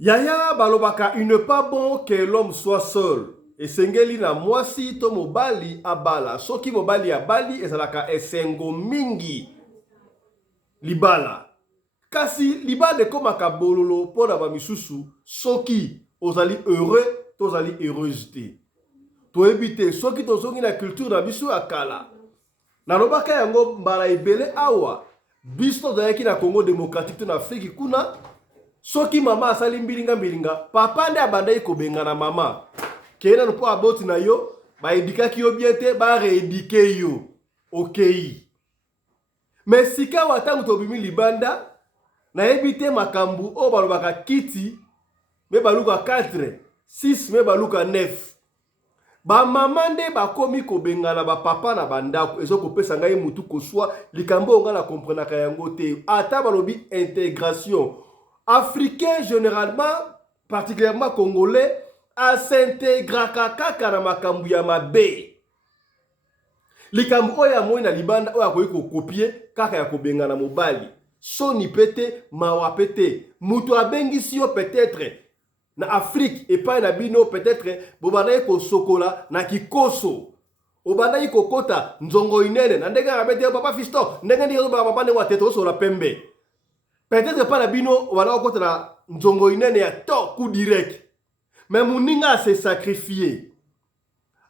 Yaya balobaka, il n'est pas bon que l'homme soit seul. Et sengeli na mwasi to mobali abala. Soki mobali abali ezalaka esengo mingi libala. Kasi libala ekomaka bololo pona ba misusu soki ozali heureux to ozali heureuse te. Toyebi te soki tozongi na culture na biso ya kala. Nalobaka yango mbala ebele awa. Biso tozalaki na Congo démocratique to na Afrique kuna. Soki mama asali mbilinga papa nde abandai kobenga mama kena no po aboti na yo ba edikaki yo bien te ba réédike yo okei. Mais sika watangu tobimi libanda na ebite makambu o balobaka kiti me baluka 4 6 me baluka 9 ba mama nde bakomi kobengana ba papa na bandako ezokopesa ngai mutu koswa likambo nga na comprenaka yango te ata balobi intégration. Africain généralement, particulièrement congolais, a s'intégraka kaka na makambu ya mabe. Likambu oya moi na libanda oya koyiko copier kaka ya kobengana mobali. Soni pete, mawa pete. Mutu abengisi yo peut-être na Afrique et pas na bino peut-être bobanaye ko sokola na kikoso. Obanaye ko kota nzongo inene na ndenge abete papa fiston ndenge ndi yo papa ndenge wateto so la pembe. Peut-être pas la bino wala okota na nzongo inene ya to coup direct. Mais muninga se sacrifier.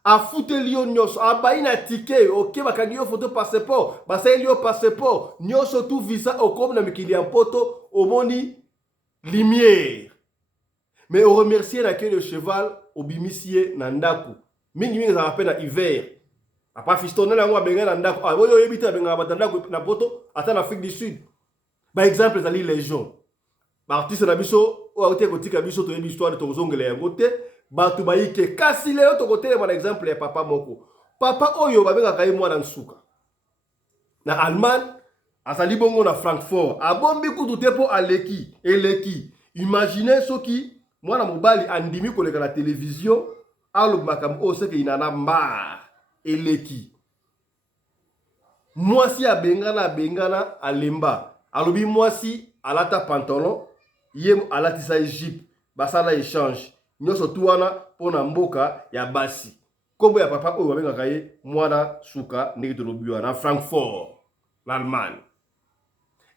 A futeli yo nyonso abayi na ticket ok bakangi yo photo passeport basali yo passeport nyonso tout visa okomi na mikili ya mpoto omoni lumière. Mais on remercie la queue de cheval obimisie na ndaku. Mingi ça rappelle na hiver. Apa fistonner na ngwa benga na ndaku. Ah oyo yebita benga batandako na poto ata na Afrique du Sud. Par exemple, les légions. Artiste na biso, ou aote kotika biso to histoire de tozongele yango te, batu baike kasi leo to kote par exemple ya papa moko. Papa oyo babenga kai mwana nsuka. Na Allemagne, asali bongo na Francfort. Abombi kutu te po aleki, eleki. Imaginez soki mwana mobali andimi koleka na télévision, alo makam o seke inana mba eleki. Mwasi abengana alemba. Alobi mwasi alata pantalon yem alatisa Egypte basala échange nyoso tuwana pona mboka ya basi kombo ya papa oyo babengaka ye mwana suka ndenge tolobi wana na Francfort l'Allemagne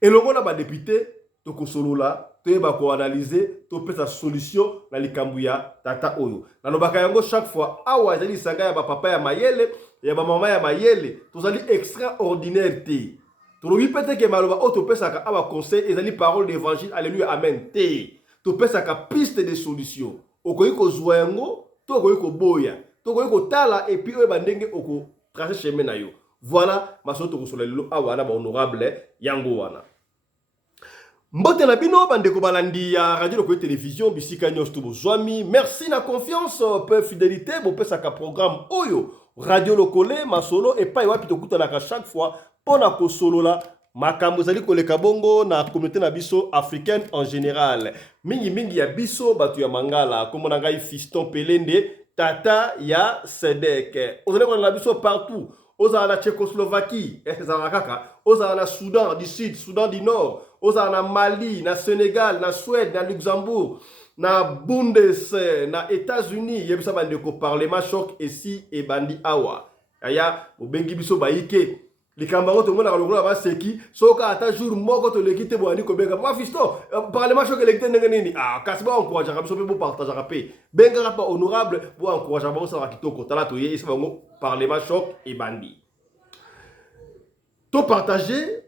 elongo na ba député tokosolola toyeba ko analyser topesa solution na likambu ya tata oyo nalobaka yango chaque fois awa ezali sanga ya ba papa ya mayele ya ba mama ya mayele tozali extraordinaire te. Tolobi pete ke maloba o topesaka awa conseil ezali parole d'évangile alléluia amen te topesaka piste de solution okoyi kozwa yango to okoyi koboya to okoyi kotala et puis oyo bandenge oko tracer chemin na yo voilà maso tokosola lelo awa na ba honorable yango wana mbote na bino bandeko balandi ya radio lokoyi télévision bisika nyonso to bozwami merci na confiance peu fidélité bopesaka programme oyo radio lokole masolo epai wapi tokutanaka chaque fois pona kosolola makambo zali koleka bongo na communauté na biso africaine en général mingi ya biso batu ya mangala komona ngai fiston pelende tata ya sedek ozali koleka na biso partout ozala na Tchécoslovaquie ezala kaka ozala na Soudan du Sud Soudan du Nord ozala na Mali na Sénégal na Suède na Luxembourg na Bundes na États-Unis yebisa bandeko parlement choc ici et bandi awa aya obengi biso baike likambango to mona kalongola ba seki soka ata jour moko to lekite bo ani ko benga pa fisto parlement choc lekite ndenge nini ah kasi ba encourager biso pe bo partager pe benga pa honorable bo encourager ba sa kitoko tala to ye isa bango parlement choc et bandi to partager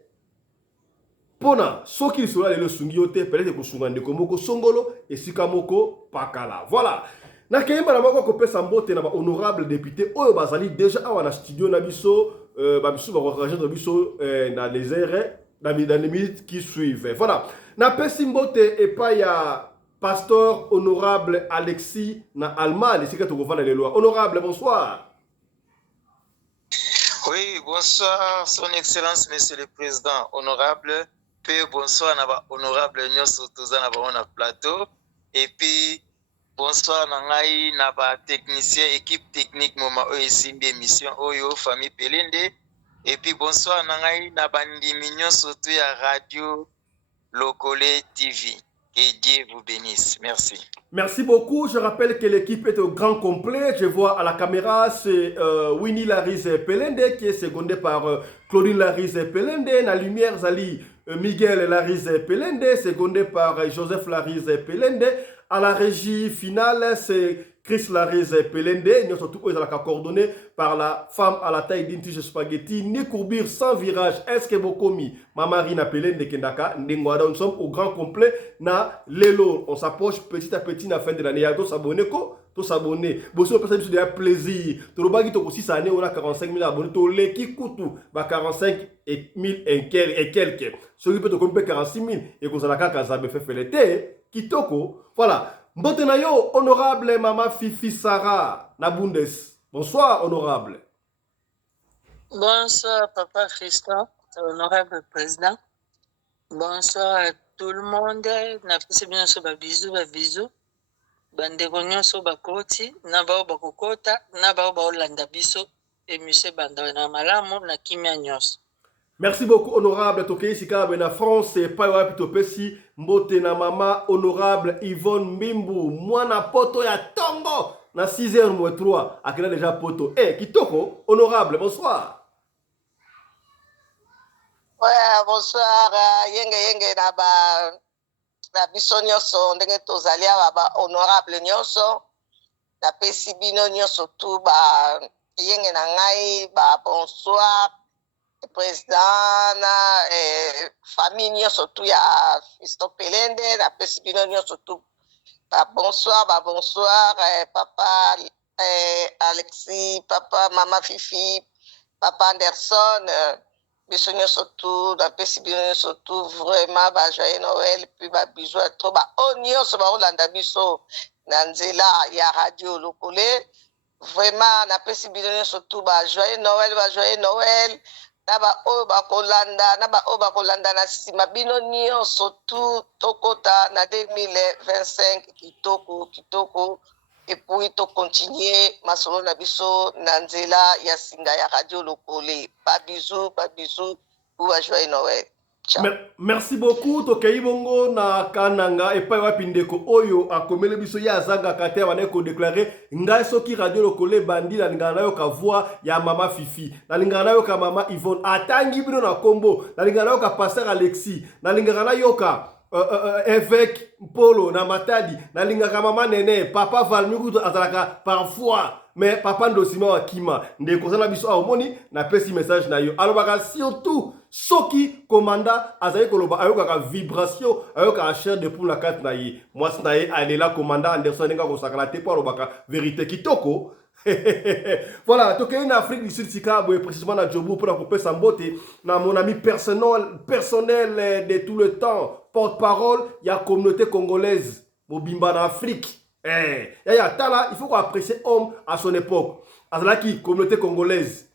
pona soki sola le sungi yote peut-être ko sunga ndeko moko songolo et sika moko pakala voilà. Na kemba na moko kopesa mbote na ba honorable député oyo bazali déjà awa na studio na biso ba biso ba encourager na biso dans les heures dans les minutes qui suivent voilà na pesi mbote et pas ya pasteur honorable Alexis na Allemagne c'est que tu comprends les lois honorable bonsoir. Oui bonsoir son excellence monsieur le président honorable puis bonsoir na ba honorable nyoso tozana ba na plateau et puis bonsoir nangai na ba technicien équipe technique moma oyo esimbi émission oyo famille Pelende et puis bonsoir nangai na bandimi nyonso to ya radio Lokole TV. Que Dieu vous bénisse. Merci. Merci beaucoup. Je rappelle que l'équipe est au grand complet. Je vois à la caméra, c'est Winnie Larise Pelende qui est secondé par Claudine Larise Pelende. La lumière, Zali Miguel Larise Pelende, secondé par Joseph Larise Pelende. À la régie finale, c'est Chris Larise Pelende. Nous sommes tous coordonnés par la femme à la taille d'une tige spaghetti. Ni courbure sans virage. Est-ce que vous commis Mamarina Pelende Kendaka. Nous sommes au grand complet. Na Lelo. On s'approche petit à petit à la fin de l'année. Tous s'abonner ko. Tous s'abonner. Bon, si on peut déjà plaisir. Tout le monde qui aussi cette année, on a 45 000 abonnés. Tout le qui coûte 45 000 et quelques. Celui qui peut te 46 000 et qu'on s'en a qu'à fait l'été. Kitoko. Voilà. Mbotenayo, honorable Mama Fifi Sarah Nabundes. Bonsoir, honorable. Bonsoir, Papa Christian, honorable président. Bonsoir à tout le monde. Napesi bien so bisous. Bandeko nyonso bakoti, na bao bakokota, na bao baolanda biso, émission banda na malamu na kimia nyonso. Merci beaucoup, honorable Tokei Sikabe na France, Paiwa Pitopesi, Mbote na mama, honorable Yvonne Mbimbu, Mwana Poto ya Tongo, na 6h-3, akena déjà Poto. Kitoko, honorable, bonsoir. Ouais, bonsoir, yenge na biso nyonso, ndenge tozali awa ba honorable nyonso, na pesi bino nyonso tu ba yenge na ngai, ba bonsoir, président na famille nyonso tu ya Fiston Pelende, na pesi bino nyonso tu ba bonsoir, papa Alexis, papa Mama Fifi, papa Anderson, biso nyonso tu na pesi bino nyonso tu vraiment ba joyeux Noël puis ba bisous à trop ba o nyonso ba olanda biso na nzela ya radio lokole vraiment na pesi bino nyonso tu ba joyeux Noël na ba o ba kolanda na sima bino nyonso tu tokota na 2025 kitoko et puis to continuer masolo na biso na nzela ya singa ya radio lokole. Pas bisous ou à joyeux Noël. Merci beaucoup. Tokei bongo na kananga epai wapi ndeko oyo akomele biso ya zanga kate wana ko déclarer ngai soki radio lokole bandi na lingana yo ka voix ya mama Fifi na lingana yo ka mama Yvonne atangi bino na kombo na lingana yo ka pasteur Alexis na lingana yo ka évêque Polo na Matadi na lingaka mama Nene papa Valmiku azalaka parfois mais papa Ndosima wa Kima ndeko sana biso amoni na pesi message na yo alobaka surtout soki commanda azali koloba ayokaka vibration ayokaka chair de poule na kati na ye mwasi na ye alela commanda Anderson ndenge akosakana te po alobaka vérité kitoko. Voilà, tokei na Afrique du Sud Sikabwe précisément na Djobu pour la couper sa beauté na mon ami personnel de tout le temps porte-parole il y a communauté congolaise mobimba en Afrique. Tala, il faut qu'on apprécie homme à son époque. Azalaki communauté congolaise.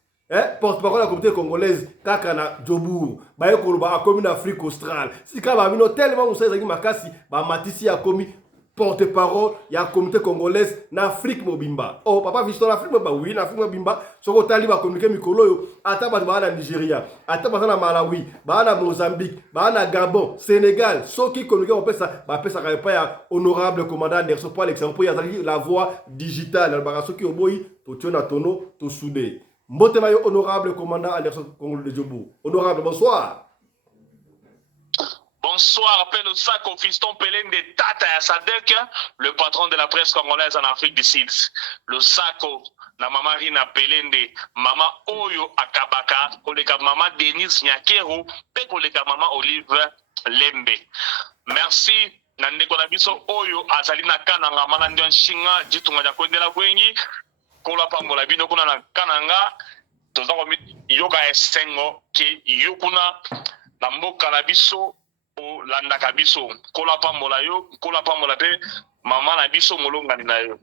Porte-parole de la communauté congolaise Kakana Djobu baye koloba a commis en Afrique australe. Si ka ba bino tellement on sait makasi ba matisi a commis porte-parole il y a communauté congolaise na Afrique mobimba. Oh papa Fiston na Afrique mobimba oui na Afrique mobimba soko tali ba communiquer mikolo yo ata ba na Nigeria ata ba na Malawi ba na Mozambique ba na Gabon Sénégal soki communiquer on pesa ba pesa ka pa ya honorable commandant Anderson pour l'exemple ya la voix digitale ba soki oboyi to tiona tono to soudé. Mbotema yo honorable commandant Anderson Congolo de Djobu. Honorable, bonsoir. Bonsoir, appel au sac au Fiston Pelende Tata ya Sadek, le patron de la presse congolaise en Afrique du Sud. Le sako na mama Rina Pelende, mama Oyo Akabaka, koleka mama Denise Nyakero, pe koleka mama Olive Lembe. Merci. Na ndeko na biso Oyo azali na kananga mana ndio nshinga jitunga ja kwendela kwengi. Kola pambola bino kuna na kananga toza ko yoga esengo ke yokuna na mboka na biso o landa ka biso kola pambola pe mama na biso molongani na yo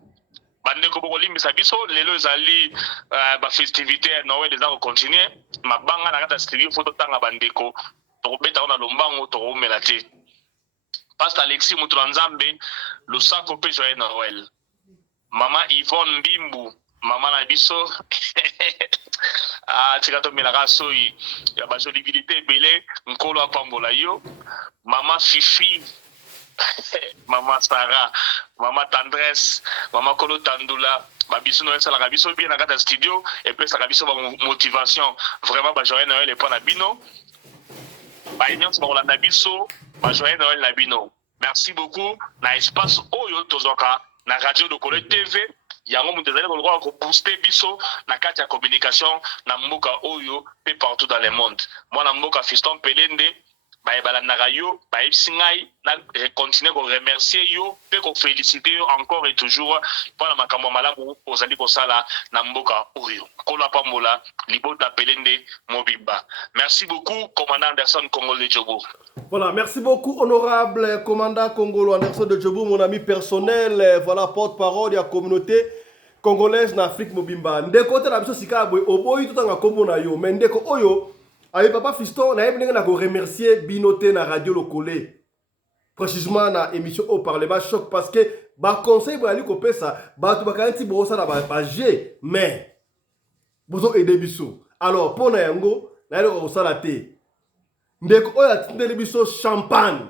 bande ko boko limbisa biso lelo ezali ba festivité ya Noël eza ko continuer mabanga na kata studio photo tanga bandeko to beta ona lombango to omela te Pastor Alexis Mutranzambe le sako pe joyeux Noël mama Yvonne Mbimbu mama na biso tikato milaka soi ya ba jolibilité belé nkolo apambola yo mama Fifi Maman Sarah, maman Tendresse, maman Kolo Tandoula, babiso Noël ça la biso bien dans studio et puis ça biso motivation vraiment ba joyeux Noël et pas na bino. Ba union sur la biso, ba joyeux Noël na bino. Merci beaucoup na espace oyo tozoka na radio de Kolo TV. Yango mutezali ko booster biso na carte de communication na mboka oyo et partout dans le monde. Moi na mboka Fiston Pelende bayebalandaka yo bayebisi ngai na continuer ko remercier yo pe ko féliciter yo encore et toujours mpona makambo malamu ozali kosala na mboka oyo kola pambola libota Pelende Mobimba. Merci beaucoup commandant Anderson Congolo de Djobo. Voilà, merci beaucoup honorable commandant Congolo Anderson de Djobo, mon ami personnel, voilà porte-parole de la communauté congolaise en Afrique Mobimba. Ndeko te na biso sikabwe oboyi tutanga kombo na yo, mais ndeko oyo avec papa Fiston, on a remercier Binoté na radio locale. Précisément na émission au Parlement choc parce que ba conseil ba ali ko pesa ba tu ba kanti bo ça ba G mais bozo aider biso. Alors pour na yango na ile ko sala te. Ndeko oyo atindeli biso champagne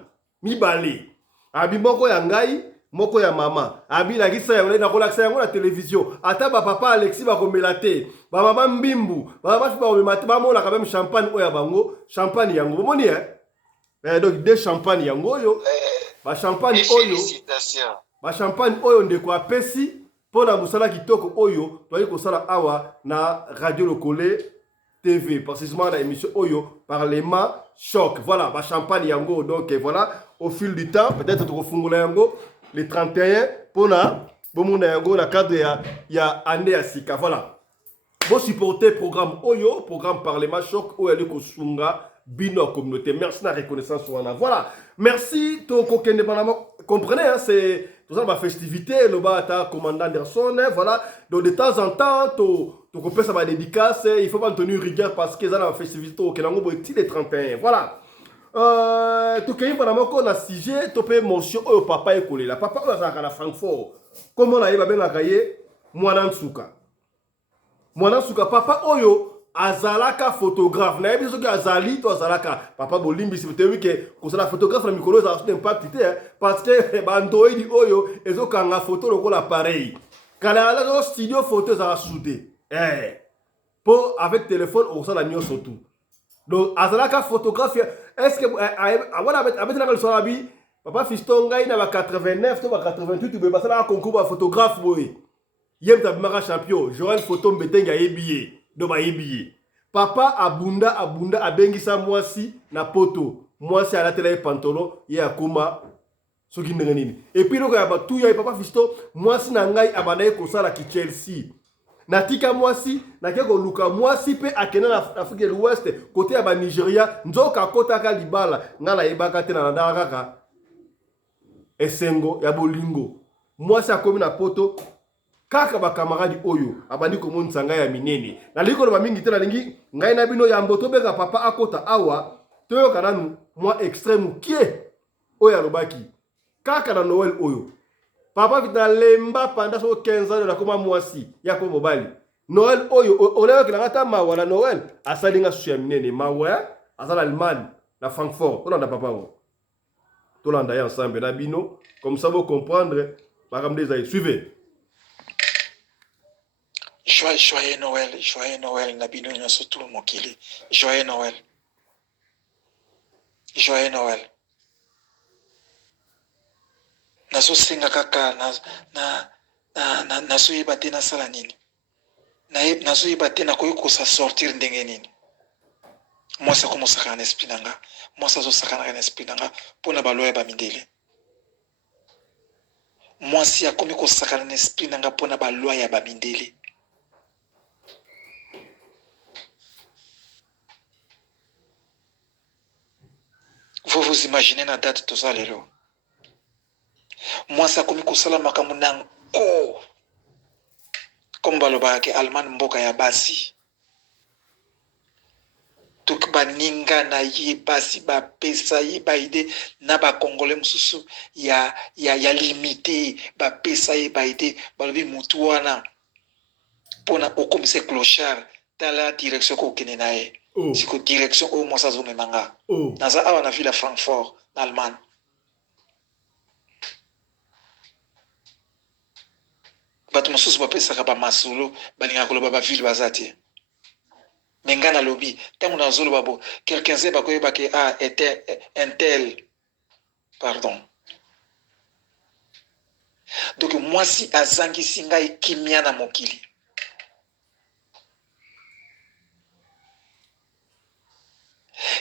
mibale. Abi moko ya ngai moko ya mama abi la kisa yango na kolakisa yango na télévision ata ba papa Alexis ba komela te ba mama mbimbu ba ba ba komela te ba mona quand même champagne oya bango champagne yango bomoni donc deux champagne yango yo ba champagne oyo ba champagne oyo ndeko apesi pona musala kitoko oyo toyi kosala awa na radio locale TV précisément dans l'émission oyo Parlement choc voilà ba champagne yango donc voilà au fil du temps peut-être to fungula yango les 31 pour na bomuna yango na cadre ya année ya sika voilà bon supporter programme oyo programme Parlement choc oyo ali ko sunga bino communauté merci na reconnaissance wana voilà merci to kokende bana comprenez hein, c'est tout ça ma festivité le bata commandant Anderson voilà donc de temps en temps to ko pesa ba dédicace il faut pas tenir rigueur parce que ça la festivité au kelango bo ti les 31 voilà tu kei bana moko na sujet to pe motion oyo papa ekolela papa oyo azaka na Francfort comment na yeba benga kaye mwana nsuka papa oyo azalaka photographe na yebi soki azali to azalaka papa bolimbi si tewi ke kozala photographe na mikolo za un impact te parce que bandoidi oyo ezokanga photo lokola pareil kala ala studio photo za soudé pour avec téléphone on sala nyoso tout donc azalaka photographe est-ce que voilà avec na le sorabi papa Fiston ngai na ba 89 to ba 88 be basala concours ba photographe boy yem tabimaka champion Joël photo mbetenga yebiye do ba yebiye papa abunda abengisa mwasi na poto mwasi alatela ye pantalon ye akoma soki ndenge nini et puis loko ya batu ya papa Fiston mwasi na ngai abanaye kosala ki Chelsea natika mwasi nakeko luka mwasi pe akena na Afrique de l'Ouest côté ya ba Nigeria nzoka kotaka libala ngala yebaka te na ndaka kaka esengo ya bolingo mwasi akomi na poto kaka ba camarade oyo abandi komonisa ngai ya minene na likolo ba mingi te na lingi ngai na bino ya mboto beka papa akota awa toyoka nanu mwa extrême kie oyo alobaki kaka na Noël oyo papa vita lemba pendant 15 ans na koma mwasi ya ko mobali Noël oyo oleyo kilanga ta mawa na Noël asalinga sushi ya minene mawa azala Allemagne na Francfort tolanda papa o tolanda ya ensemble na bino comme ça vous comprendre bakamde za suivez. Joyeux Noël, Nabino Nyosotu Mokili. Joyeux Noël. Joyeux Noël. Naso singa kaka naso yibate na sala nini. Naso yibate na koyiko sa sortir ndenge nini. Mwasa komo saka na esprit nanga. Mwasa zo saka na esprit nanga pona baloya ba mindele. Mwasi akomi ko saka na esprit nanga pona baloya ba mindele. Vous vous imaginez la date de ça, lelo. Moi, ça comme kusala makamu nanko. Comme baloba ke Allemagne mboka ya basi. Tuk baninga na ye basi ba pesa ye ba ide na ba congolais mususu ya limité ba pesa ye ba ide balobi mutu wana pona okomise clochard dans la direction ko kenenaye. C'est que direction au Monsazou Memanga. Naza awa na ville à Francfort, en Allemagne. bato mosusu bapesaka bamasolo balingaka koloba bavile baza te me ngai nalobi ntango nazoloba bo quelqu'un ze bakoyeba ke était un tel pardon. Donc mwasi azangisi ngai kimia na mokili.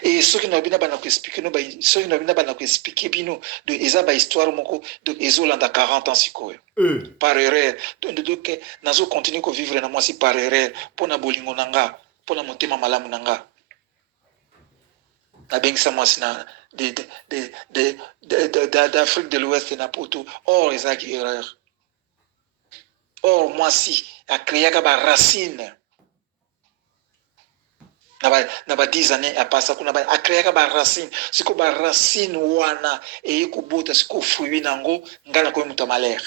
Et ceux qui n'ont pas expliqué, ceux qui n'ont pas expliqué, bino de eza ba histoire moko de ezolanda 40 ans sikoyo. Par erreur. Donc nazo continuer ko vivre na mwasi par erreur pona bolingo nanga, pona motema malamu nanga. Na bengisa mwasi na d'Afrique de l'Ouest na poto. Or ezaki erreur. Or mwasi a créé ba racine. Naba 10 années à passer kuna ba akreaka ba racine siko ba racine wana e kubota siko fruit nango ngana ko muta malheur.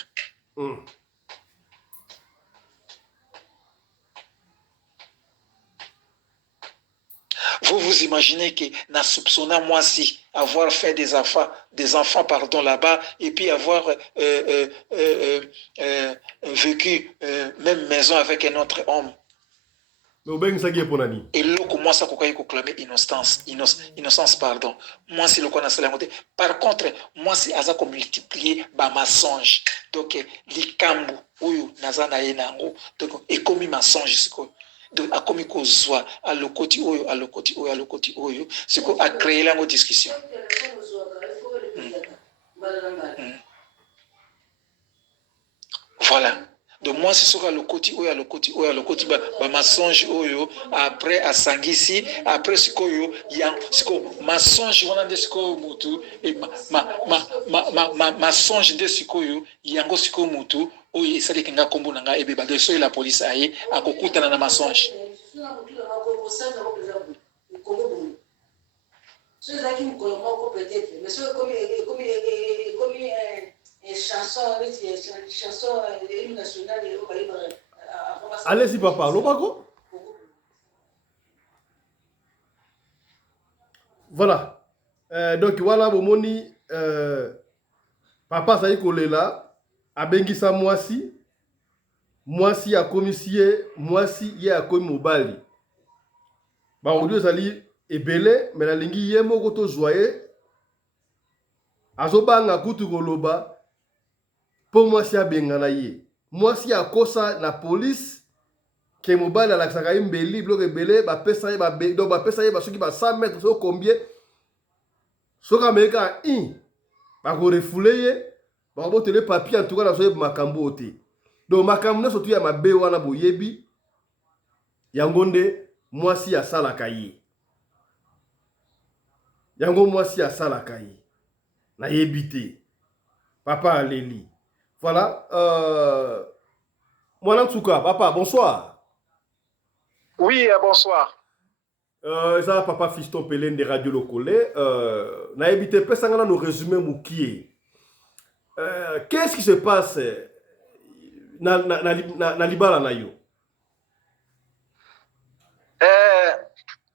Vous imaginez que na soupçonna moi si avoir fait des enfants pardon là-bas et puis avoir vécu même maison avec un autre homme. Et là, comment ça qu'on clamer innocence, pardon. Moi, c'est le qu'on a cela. Par contre, moi, c'est à ça qu'on multiplie ba mensonge. Donc, les cambu, ou nazana yenango, donc, et comme mensonge, donc, à comme qu'on soit, à le côté, à le côté, à le côté, c'est qu'on a créé la discussion. Voilà. Donc moi c'est sur le côté oyo le côté ba mensonge oyo après à sangisi après sikoyo ya siko mensonge wana nde sikoyo mutu et ma mensonge nde sikoyo yango sikoyo mutu oyo esali kinga kombo nanga ebe ba de so la police aye akokutana na mensonge. Allez-y papa, l'obako. Voilà. Donc voilà, bomoni papa ça y kolela abengisa mwasi a komisie mwasi ye a komi mobali. Ba audio zali ebele mais la lingi ye moko to joyeux azobanga kutu koloba po mwasi abengana ye mwasi akosa na police ke mobali alakisaka ye mbeli bloke ebele bapesa ye donc bapesa ye basoki ba 100 mètres so combien soki ameyeka bakorefule ye bakobotele papier en tout cas nazoyeba makambo te donc makambo nyonso tu ya mabe wana boyebi yango nde mwasi asalaka ye yango mwasi asalaka ye nayebi te papa aleli. Voilà. Moi, Nantsuka, papa, bonsoir. Oui, bonsoir. Ça, papa Fiston Pélène de Radio Locale. Na évité pesangana nos résumés moukié. Qu'est-ce qui se passe na libala na yo?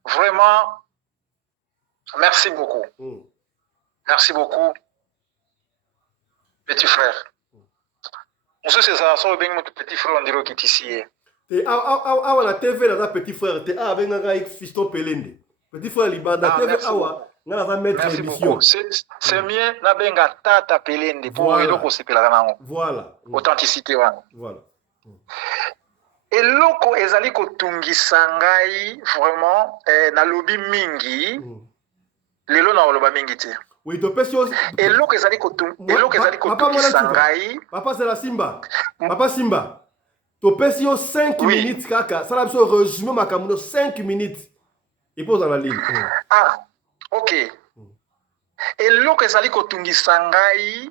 Vraiment, merci beaucoup. Merci beaucoup, petit frère. Monsieur, c'est ça, ça bien notre petit frère, on dirait qu'il est ici. Ah, la TV, là, petit frère, avec un Fiston Pélende. Petit frère, Libanda, TV, merci beaucoup. C'est mieux, na benga tata Pélende, pour le coup, c'est la voilà. Authenticité, voilà. Et loko ezali ko tungisangai vraiment na lobi mingi lelo na loba mingi te. Oui, to pesio. Et loko ezali ko tungisangai. Papa c'est la Simba. Papa Simba. To pesio 5 minutes kaka. Ça la besoin résumer makambo 5 minutes. Il pose dans la ligne. Ah, OK. Et loko ezali ko tungisangai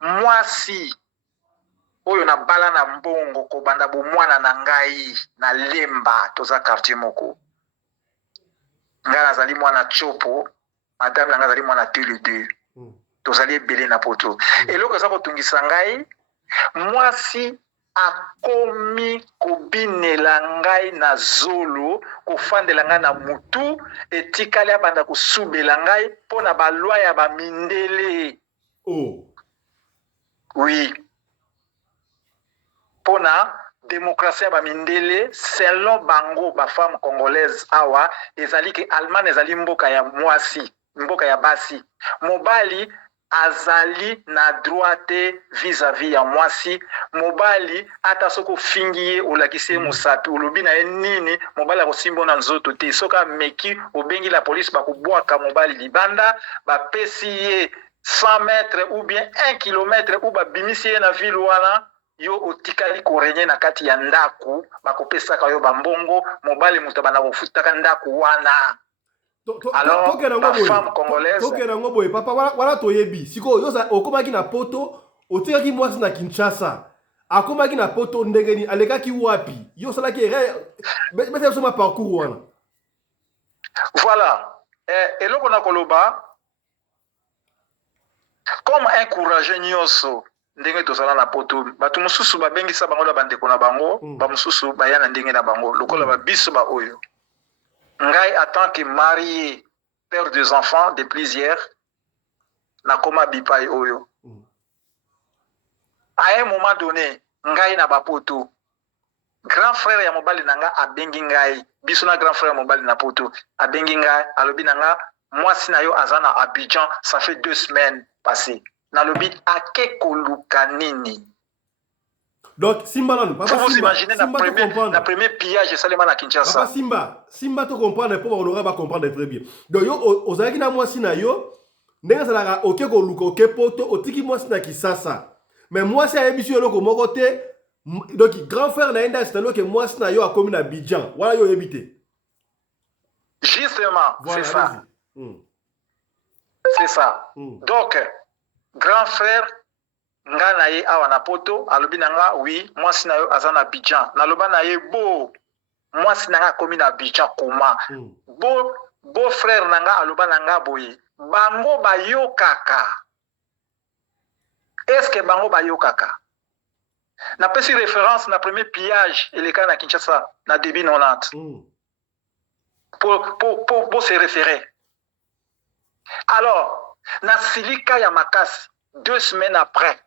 mwasi oyo na bala na mbongo ko banda bo mwana na ngai na lemba toza quartier moko ngala zali mwana chopo madame na ngazali mwana tele 2 tozali ebele na poto eloko za kotungisa ngai mwasi akomi kobinela ngai na zolo kofandela ngai na mutu etikali abanda kosubela ngai pona balwa ya bamindele. Oh oui. pona démocratie ba mindele selon bango ba femme congolaise awa ezali ke Allemagne ezali mboka ya mwasi mboka ya basi mobali azali na droite vis-à-vis ya mwasi mobali ata soko fingiye olakisi musapi olobi na ye nini mobali akosimba na nzoto te soka meki obengi la police bakobwaka mobali libanda bapesi ye 100 mètres ou bien 1 kilomètre ou babimisi ye na ville wana yo otikali korenye na kati ya ndaku bakopesaka yo bambongo mobali moto bana kofutaka ndaku wana. Alors la femme congolaise tokena ngo boye papa wala toyebi siko yoza okomaki na poto otikaki mwasi na Kinshasa akomaki na poto ndengeni alekaki wapi yo salaki bete soma parcours wana. Voilà eloko na koloba comme encourager nyonso ndenge tozala na poto bato mosusu babengisa bango na bandeko na bango ba mosusu baya na ndenge na bango lokola ba biso ba oyo ngai en tant que marié père des enfants de plusieurs na koma bipai oyo à un moment donné ngai na bapoto grand frère ya mobali nanga abengi ngai biso na grand frère ya mobali na poto abengi ngai alobi nanga mwasi na yo azana Abidjan ça fait 2 semaines passées nalobi ake koluka nini. Donc Simba là, papa vous Simba, imaginez Simba la premier pillage Salema na Kinshasa. Papa Simba to comprendre pour on aura comprendre très bien. Donc yo ozalaki na mwasi na yo ndenge zalaka oke ko luka oke poto otiki mwasi na Kisasa. Mais mwasi ayebi yo loko moko te donc grand frère na enda c'est que mwasi na yo a komi na Abidjan. Voilà yo ebité. Justement, voilà, c'est ça. C'est ça. Donc grand frère nga na ye awa na poto alobi na nga oui mwasi na yo aza na Abidjan naloba na ye bo mwasi na nga komi na Abidjan koma bo frère na nga aloba na nga boye bango bayokaka est-ce que bango bayokaka na pesi référence na premier pillage eleka na Kinshasa na début 90 pour se référer. Alors na silika ya makasi 2 semaines après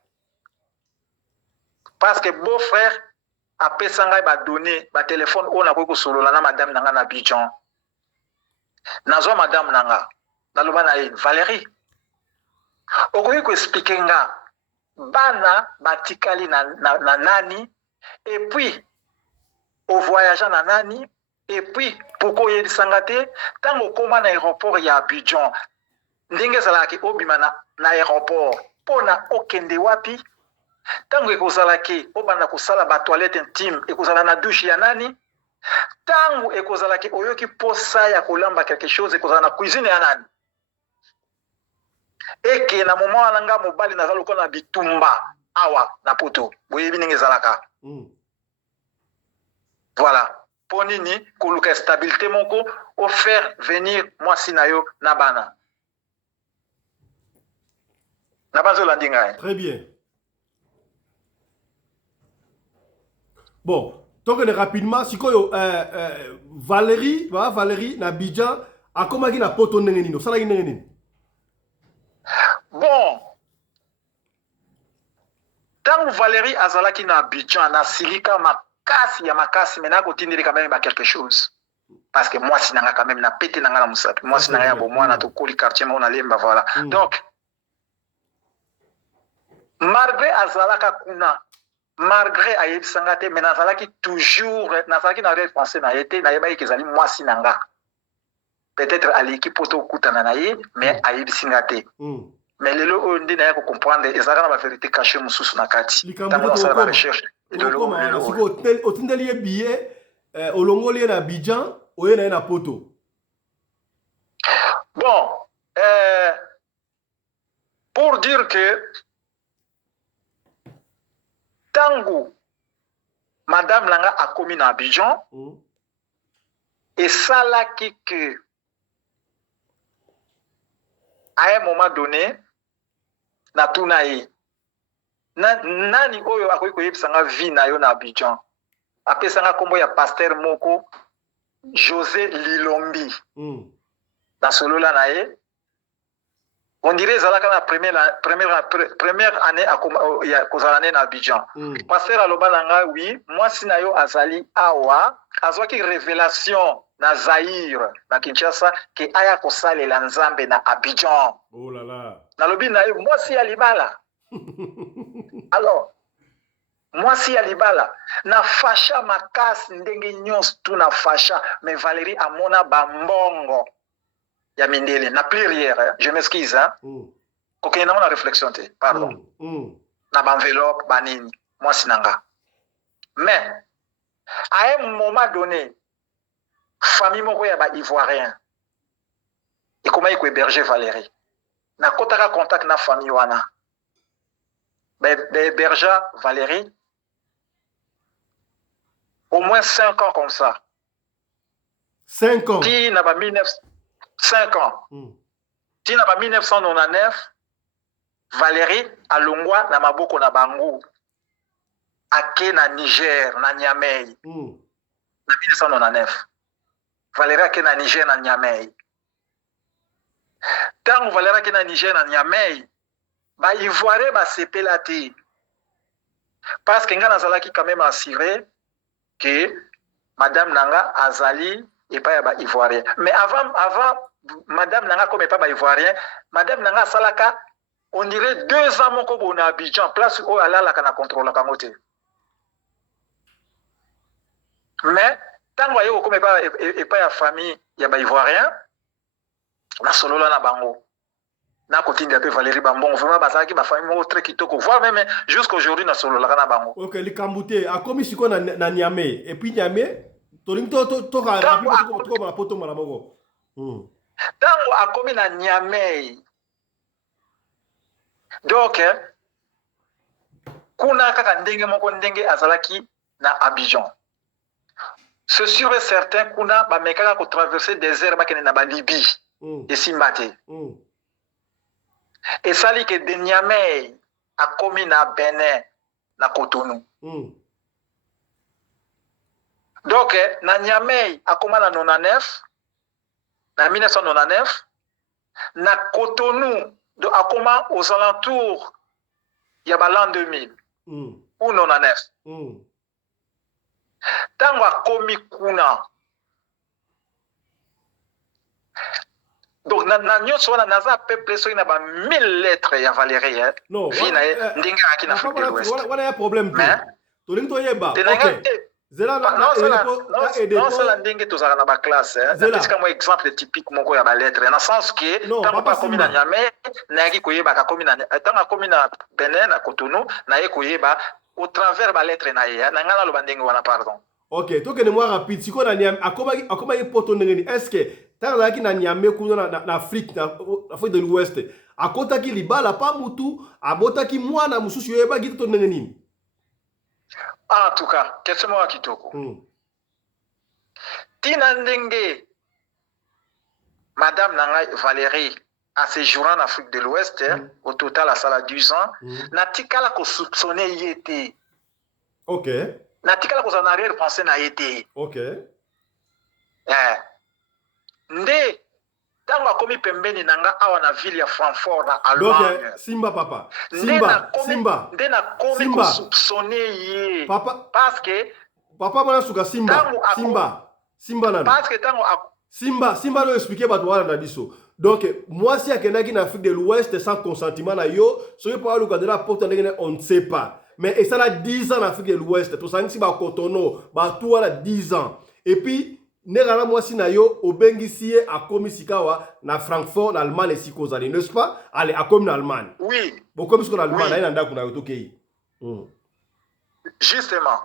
parce que beau-frère a pesanga ba donné ba téléphone on a ko solola na madame nanga na Abidjan nazo madame nanga naloba na ye Valérie okoki ko expliquer nga bana batikali na nani et puis au voyageant na nani et puis pourquoi il sangate tango koma na aéroport ya Abidjan ndenge zalaki obima na aéroport pona okende wapi tango ekozalaki obanda kosala ba toilette intime ekozala na douche ya nani tango ekozalaki oyoki posa ya kolamba quelque chose ekozala na cuisine ya nani eke na moment alanga mobali nazalo kona bitumba awa na poto boyebi ndenge ezalaka voilà ponini koluka stabilité moko o faire venir mwasi na yo na bana na bazo landinga. Très bien. Bon, donc rapidement, si koyo Valérie na Abidjan akomaki na poto ndenge nini? Osala ndenge nini? Bon. Tant Valérie azalaki na Abidjan na silika makasi mena ko tindiri quand même ba quelque chose. Parce que moi sinanga quand même na pété nanga na musapi. Moi sinanga ya bo mwana to koli quartier mo na lemba voilà. Donc malgré azalaka kuna malgré ayebisanga te mais nazalaki toujours nazalaki na rêve pensé na été na yeba ezali mwasi nanga peut-être aliki poto kutana na ye mais ayebisinga te mais lelo oyo ndi na ya ko comprendre ezalaka na ba vérité cachée mususu na kati tango na la recherche de lelo otindeli ye billet olongoli na Abidjan oye na poto. Bon pour dire que tango madame langa a commis na Abidjan et ça là que à un moment donné na tunaye nani oyo akoki koyebisanga vie na yo na Abidjan apesanga kombo ya pasteur moko José Lilombi na solola na ye on dirait zalaka na première année ya kozala ne na Abidjan. Pasteur aloba na nga oui, mwasi na yo azali awa azwaki révélation na Zaïre na Kinshasa ke aya kosalela Nzambe na Abidjan. Oh là là. Nalobi na yo mwasi ya libala. Alors mwasi ya libala na fasha makasi ndenge nyonso tu na fasha, mais Valérie amona bambongo ya mindele na prière, hein? Je m'excuse, hein? Ok, na on réflexion te, pardon. Na ba enveloppe banini mwasi nanga. Mais à un moment donné, famille moko ya ba ivoirien et comment il ko héberger Valérie. Na kotaka contact na famille wana. Ba héberger Valérie au moins 5 ans comme ça. 5 ans. Ti na ba 5 ans. Ti na ba 1999, Valérie alongwa na maboko na bango. Ake na Niger, na Niamey. Na 1999. Valérie ake na Niger, na Niamey. Tant Valérie ake na Niger, na Niamey, ba Ivoirien ba sepela te. Parce que nga nazalaki quand même assuré que Madame Nanga azali et pas ba Ivoirien. Mais avant Madame Nanga comme pas ba Ivoirien, Madame Nanga salaka on dirait 2 ans moko bona Abidjan, place où alala kana contrôle kamote. Mais tant que comme pas ya famille ya ba Ivoirien, na solola na bango. Na kotinda pe Valérie Bambon, vraiment bazaki ba famille mo très kitoko, voire même jusqu'aujourd'hui na solola na bango. OK, li kambouté a komi siko na Niamey et puis Niamey tolingi to ka rapide to ba poto mala moko. Tango a komi na Niamey. Donc kuna kaka ndenge moko ndenge azalaki na Abidjan. C'est sûr et certain kuna ba mekaka ko traverser désert ba kene na ba Libye. Et Simbate. Et sali que de Niamey a komi na Benin na Cotonou. Donc na Niamey a komi na 99 na 1999 na Cotonou de a komi aux alentours il y a l'an 2000 ou 99. Tango a komi kuna. Donc na nyonso wana naza peuple so ina ba 1000 lettres ya Valérie hein. Non, vina ndinga akina Afrique de l'Ouest. Voilà ya problème tout. Tolingi to yeba. OK. Zela non ça la ndenge to zaka na ba classe hein. C'est comme exemple typique moko ya ba lettres dans sens que tango pas comme na Niamey na yaki koyeba ka comme na tango comme na Benin na Cotonou na yeki koyeba au travers ba lettres na ye na ngana lo bandenge wana pardon. OK, to kene moi rapide siko na Niamey akoma poto ndenge ni est-ce que tant que na Niamey kuna na Afrique de l'Ouest akotaki libala pa mutu abotaki mwana mususu yoyeba gito to ndenge nini. En tout cas, question moi kitoko. Tina ndenge Madame Nanga Valérie a séjourné en Afrique de l'Ouest, au total à ça 10 ans, na tikala ko soupçonné yete. OK. Na tikala ko en arrière pensée na yete. OK. Nde tango akomi pembeni nanga awa na ville ya Francfort na Allemagne. Donc Simba papa. Simba. Nde na komi ko soupçonné ye. Papa parce que papa bana suka Simba. Simba nana. Parce que tango Simba no expliquer bato wana na biso. Donc moi si akendaki na Afrique de l'Ouest sans consentement na yo, so yo pa luka de la porte ndenge on ne sait pas. Mais et ça la 10 ans en Afrique de l'Ouest. To sangi si ba Cotonou, ba tout wana 10 ans. Et puis Negala mwasi na yo obengisie akomi sikawa na Francfort na Allemagne sikozali, n'est-ce pas? Allez, akomi na Allemagne. Oui. Bokomi siko na Allemagne na ndako na yotokei. Justement.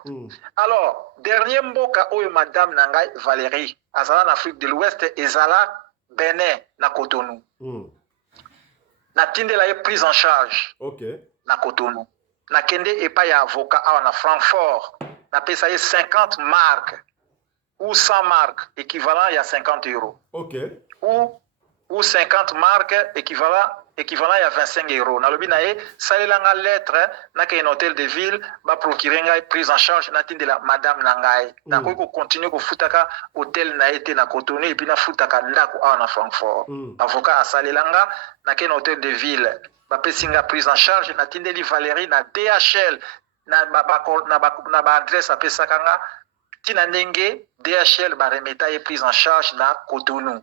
Alors, dernier mboka oyo Madame Nangai Valérie azala na Afrique de l'Ouest ezala Benin na Cotonou. Na tindela ye prise en charge. OK. Na Cotonou. Na kende epa ya avocat awa na Francfort. Na pesa ye 50 marques. Ou 100 marques équivalent à 50 €. OK. Ou 50 marques équivalent équivalent à 25 €. Nalobi na ye salelanga lettre na un hôtel de ville ba procurer ngai prise en charge na tindela madame na ngai. Na ko continuer ko futaka hôtel na été na Cotonou et puis na futaka ndako a na Francfort. Avocat a salelanga na un hôtel de ville ba pesinga prise en charge na tindeli Valérie na DHL na ba adresse a pesaka nga tina ndenge DHL ba remeta ye prise en charge na Cotonou.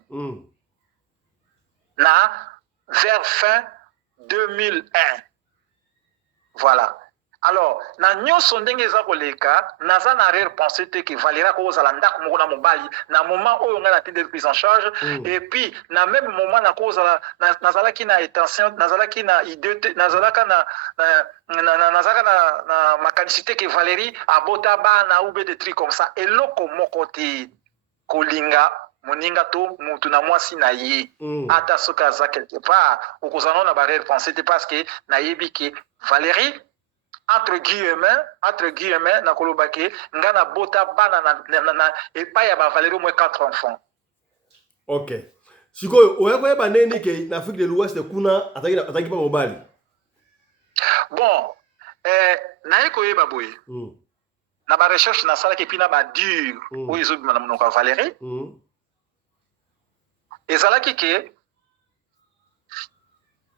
Na vers fin 2001. Voilà. Alors, na nyonso ndenge eza koleka, naza na arrière pensée te que Valérie ko ozala ndako moko na mobali na moment oyo nga na tinde prise en charge et puis na même moment na ko ozala nazalaki na intention, nazalaki na idée, nazalaka na makanisité que Valérie abota bana ou be des trucs comme ça. Eloko moko te kolinga moninga to mutu na mwasi na ye ata soka za quelque part okozana na barrière pensée te parce que na yebi que Valérie entre guillemets na kolobake nga na bota bana na epa ya ba Valérie au moins 4 enfants. OK. Sikoyo oyakoyeba neni ke na Afrique de l'Ouest kuna ataki pa mobali. Bon, na yekoyeba boye. Na ba recherche na sala ke pina ba dur o ezobi na monoko Valérie. Ezalaki ke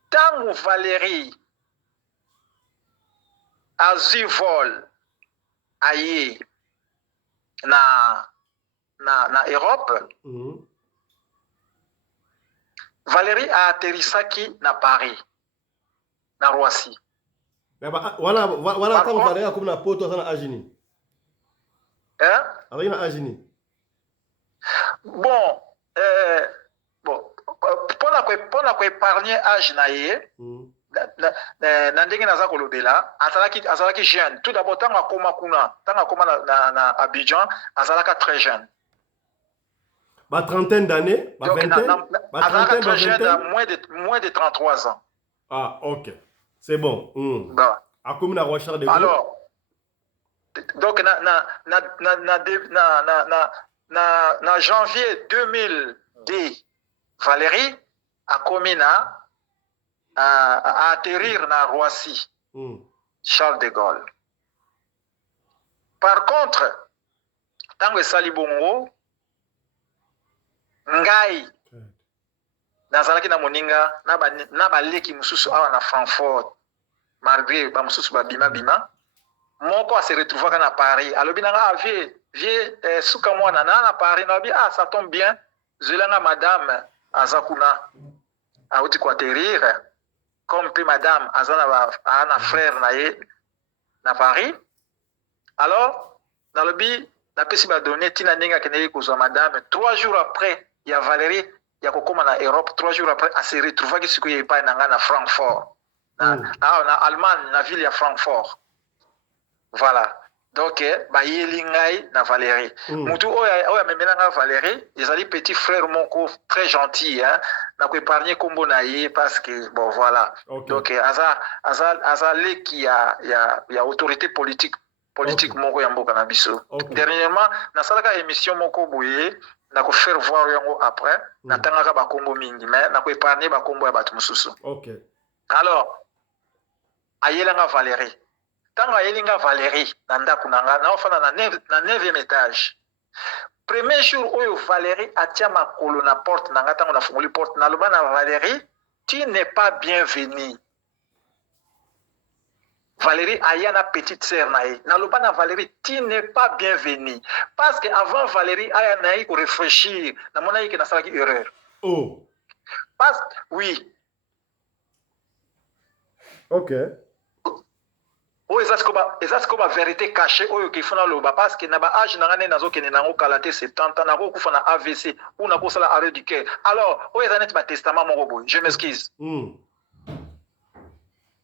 tango Valérie azwi vol aye na Europe, Valérie a atterrissaki na Paris, na Roissy. Voilà tango Valérie comme na poto na Agini. Avec na Agini. Bon, pona ko épargner âge na ye na ndenge naza kolobela azalaki jeune. Tout d'abord tanga koma na Abidjan azalaka très jeune. Ba trentaine d'années, ba vingtaine, ba trentaine, très jeune, moins de 33 ans. Ah, OK. C'est bon. Bah. A comme na Rochard de Alors donc na janvier 2002 Valérie a commis à atterrir na Roissy, Charles de Gaulle. Par contre, tango esali bongo ngai nazalaki na moninga na baleki mususu awa na Francfort malgré ba mususu ba bima moko a se retrouvaka na Paris alobi nanga vie suka mwana na Paris na bi ça tombe bien zelanga madame azakuna a uti kwa atterrir comme puis madame azana frère na ye na Paris. Alors dans le bi na pesi ba donner tina ninga keneye kozwa madame 3 jours après il y a Valérie ya kokoma na Europe 3 jours après a se retrouver ki siku ye pa na Francfort na Allemagne na ville ya Francfort. Voilà. Donc ba yelingai na Valérie mutu oya memelanga Valérie ezali petit frère moko très gentil hein na ko épargner kombo na ye parce que bon voilà. Donc aza leki ya autorité politique moko ya mboka na biso. Dernièrement na salaka émission moko boye na ko faire voir yango après na tangaka ba kombo mingi mais na ko épargner ba kombo ya batu mususu. OK. Alors ayelanga Valérie tango ayelinga Valérie na ndako nanga na ofana na 9e étage. Premier jour oyo Valérie atia makolo na porte nanga tango na fungoli porte na loba na Valérie tu n'es pas bienvenue. Valérie ayana petite sœur na loba na Valérie tu n'es pas bienvenue parce que avant Valérie ayana ko réfléchir na mona yike na salaki erreur. Oh. Parce oui. OK. Eza ko ba vérité cachée oyo ki fona loba parce que na ba âge na ngane nazo kene nango kalaté 70 ans na ko kufa na AVC ou na ko sala arrêt du cœur. Alors oyo eza net ba testament moko boy. Je m'excuse.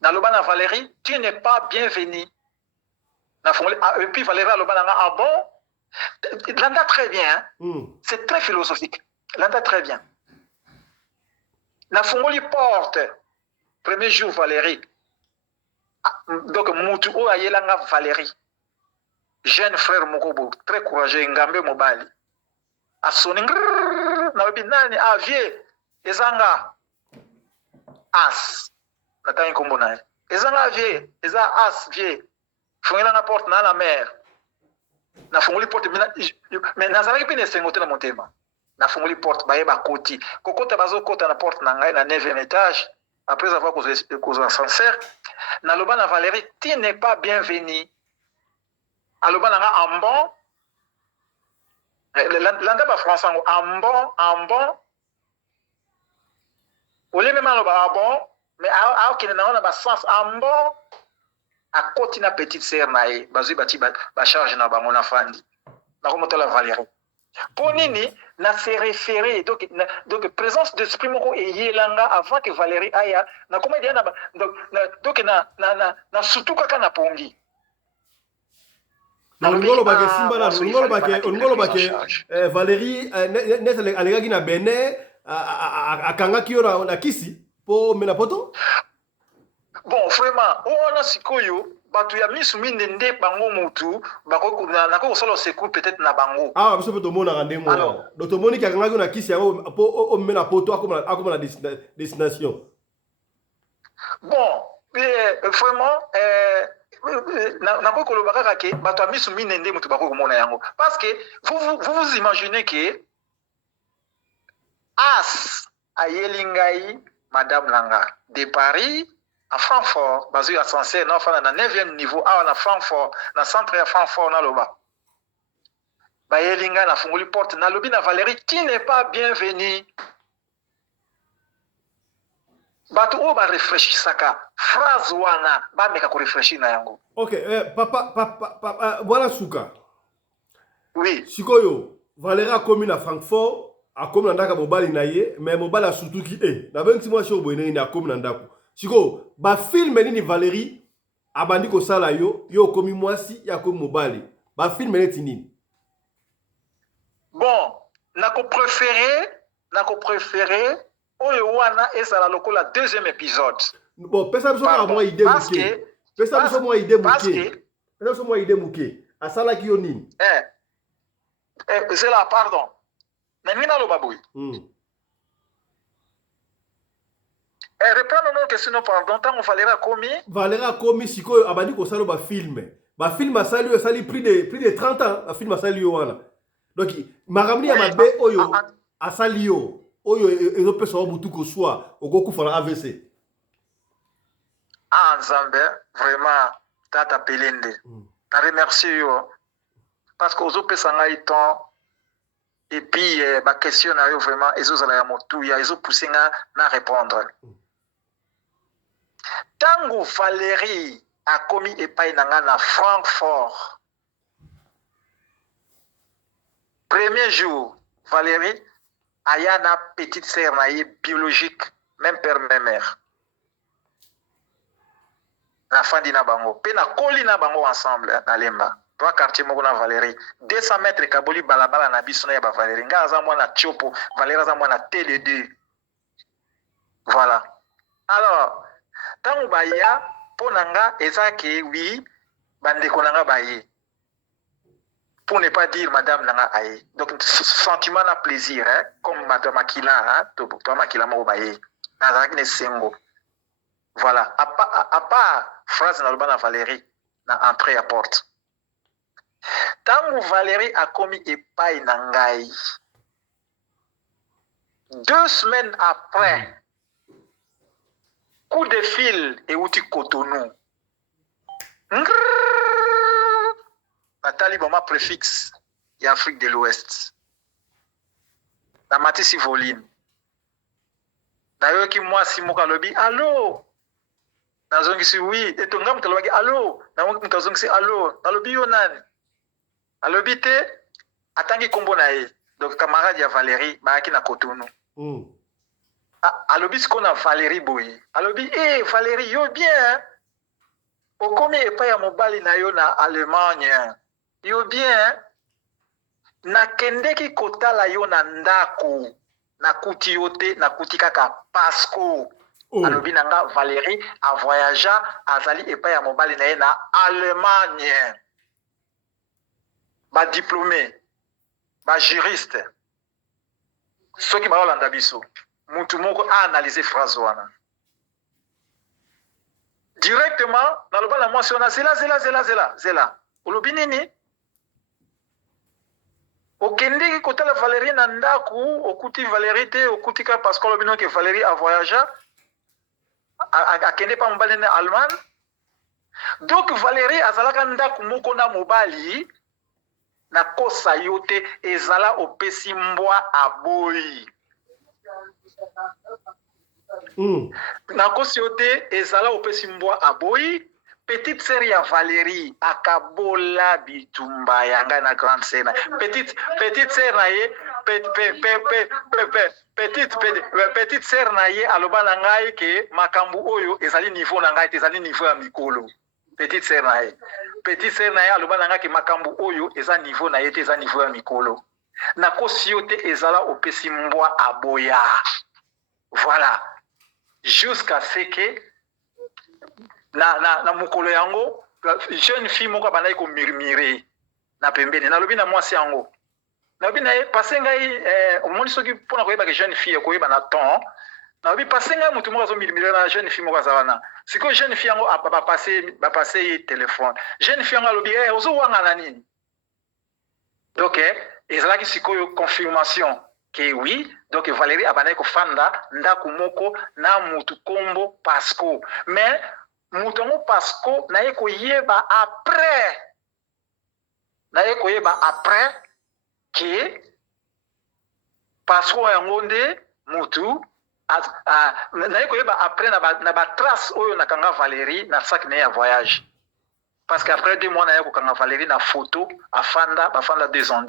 Na loba na Valérie, tu n'es pas bienvenue. Na fongoli et puis Valérie loba na ah bon? L'entend très bien. C'est très philosophique. L'entend très bien. Na fongoli porte. Premier jour Valérie. Donc mutu o ayelanga Valérie jeune frère mokobo très courageux ngambe mobali asoni na binani avie ezanga as natangi kombo na ye ezanga vie eza as vie fungelanga porte na mer nafungoli porte mais nazalaki mpe na esengo te na motema nafungoli porte baye bakoti kokota bazokota na porte na ngai na 9e étage après avoir causé ascenseur naloba na Valérie tu n'es pas bienvenu aloba na nga en bon landa ba français en bon ole même aloba bon mais aokende nango na basens en bon akoti na petite sœur na ye bazwi bati bacharge na bango na fandi nakomotala Valérie mpo nini na se référé donc présence d'esprit moko eyelanga avant que Valérie aya nakoma dia donc na sutu kaka na pongi olingolo bake simbana olingolo bake Valérie net alekaki na Benin akangaki yo na kisi po mena poto bon vraiment on a sikoyo bato ya misu minde nde bango mutu nako kosala secours peut-être na bango biso mpe tomonaka ndenge wana donc tomoni kakangaki yo na kisi yango po omena poto akoma na destination bon vraiment nakoki koloba kaka ke bato ya misu minde nde mutu bakoki komona yango parce que vous imaginez que as ayeli ngai madame nanga de Paris à Francfort bazwi ascenseur na ofanda na 9e niveau awa na Francfort na centre ya Francfort naloba bayeli ngai nafungoli porte nalobi na Valérie qui n'est pas bienvenu bato oyo barefreshisaka phrase wana bameka korefreshi na yango papa bwana suka oui sikoyo Valérie akomi na Francfort akomi na ndako mobali na ye mais mobali asutuki nabengisi mwasi oyo boye ndenge akomi na ndako sikoyo bafilme nini Valérie abandi kosala yo okomi mwasi yakomi mobali bafilme neti nini bon nakopréféré oyo wana ezala lokola 2e épisode bon pesa biso kaka mwa ide moke pesa biso mwa ide moke asalaki yo nini zela pardon mais nini naloba boye reprendre notre question pardon ntango Valérie akomi sikoyo abandi kosala bafilme asali yo esali plus de 30 ans bafilme asali yo wana donc makambo ya mabe oyo asali yo oyo ezopesa wa butu koswa okokufa na AVC nzambe vraiment tata pelende na remercie yo parce que ozopesa ngai temps et puis baquestion na yo vraiment ezozala ya motuya ezopousse nga na répondre tango Valérie akomi epai na nga na Francfort premier jour Valérie aya na petite sœur na ye biologique même père même mère na fandi na bango pe na koli na bango ensemble na lemba toi quartier moko na Valérie 200 mètres kaboli balabala na biso na ya ba Valérie nga aza mwana tiopo Valérie aza mwana tele2 voilà alors tango baya po nanga ezaki oui bandeko nanga baye pour ne pas dire madame nanga aye donc sentiment na plaisir comme madame Makila to Makila mo baye nazaki ne sengo voilà à part phrase na loba na Valérie na entrée à porte tango Valérie akomi epai na ngai 2 semaines après coup de fil euti Cotonou natali boma préfixe ya Afrique de l'Ouest na matisi voline nayoki mwasi moko alobi allo nazongisi oui etonga mutu alobaki allo namoki mutu azongisi allo nalobi yo nani alobi te atangi kombo na ye donc camarade ya Valérie baaki na Cotonou alobi siko na Valérie boye alobi Valérie yo bien okomi epai ya mobali na yo na Allemagne yo bien nakendeki kotala yo na ndako nakuti yo te nakuti kaka Pasco alobi nanga Valérie a voyagea azali epai ya mobali na ye na Allemagne ba diplômé ba juriste soki baolanda biso mutu moko a analyser phrase wana directement naloba na mwasi wana zela olobi nini okendeki kotala Valérie na ndaku okuti Valérie te okuti ka parce que olobi no ke Valérie a voyagé akende pa mobali na Allemagne. Donc Valérie azalaka ndaku moko na mobali na kosa yote ezala opesi mbwa aboyi. Na kosa yote ezala opesi mbwa aboyi. Petite sœur ya Valérie akabola bitumba yanga na grande scène. Petite sœur na ye petite sœur na ye aloba na ngai ke makambu oyo ezali niveau na ngai te ezali niveau ya mikolo. Petite sœur na ye aloba na ngai ke makambu oyo eza niveau na ye te eza niveau ya mikolo. Na kosi yo te ezala opesi mbwa aboya. Voilà. Jusqu'à ce que na mukolo yango jeune fille moko banayi ko murmurer na pembeni na lobi na mwasi yango na lobi na ye passé ngai omoni soki pona koyeba ke jeune fille koyeba na ton na lobi passé ngai mutu moko azo murmurer na jeune fille moko azana siko jeune fille yango ba passer téléphone jeune fille yango lobi ozo wanga na nini donc ezalaki sikoyo confirmation que oui donc Valérie abanayi ko fanda ndaku moko na mutu kombo Pasco mais mutongo Pasco naye koyeba après que Pasco yango nde mutu naye koyeba après na ba trace oyo nakanga Valérie na sac na ya voyage parce que après 2 mois naye kokanga Valérie na photo bafanda 2 ans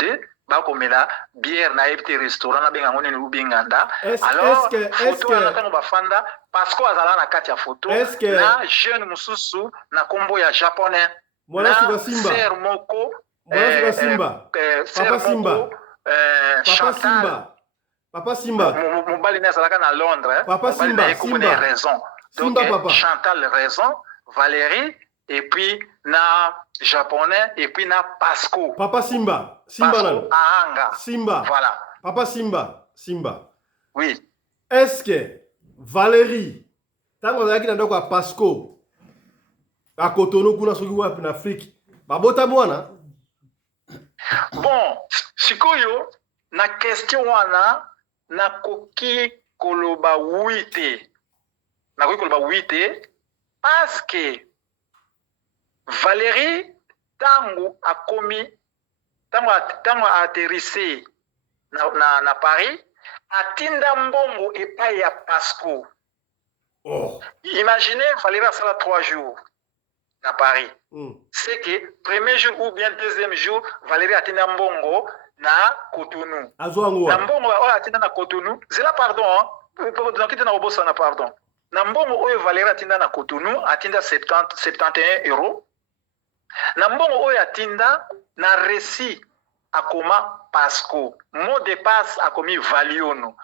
bakomela bière na ebite restaurant na benga ngoni lu binganda alors photo na tango bafanda Pasco azala na kati ya photo na jeune mususu na kombo ya japonais mwana suka Simba ser moko mwana suka Simba papa Simba papa Simba mobali na azalaka na Londres papa Simba raison donc papa Chantal raison Valérie et puis na japonais et puis na Pasco papa Simba Ahanga. Simba. Voilà. Papa Simba. Oui. Est-ce que Valérie, tant qu'on a dit dans Pasco, à Cotonou, kuna soki wapi en Afrique, babota mwana? Bon, sikoyo na question wana na koki koloba wite. Na koki koloba wite parce que Valérie tangu akomi tango a atterrissé na Paris atinda mbongo epai ya Pasco. Imaginez Valérie a sala 3 jours na Paris. C'est que premier jour ou bien deuxième jour Valérie atinda mbongo na Cotonou. Na mbongo oyo atinda na Cotonou, zela pardon, nakite na obosa na pardon. Na mbongo oyo Valérie atinda na Cotonou atinda 71 euros. Na mbongo oyo atinda na récit akoma Pasco mot de passe akomi Valiono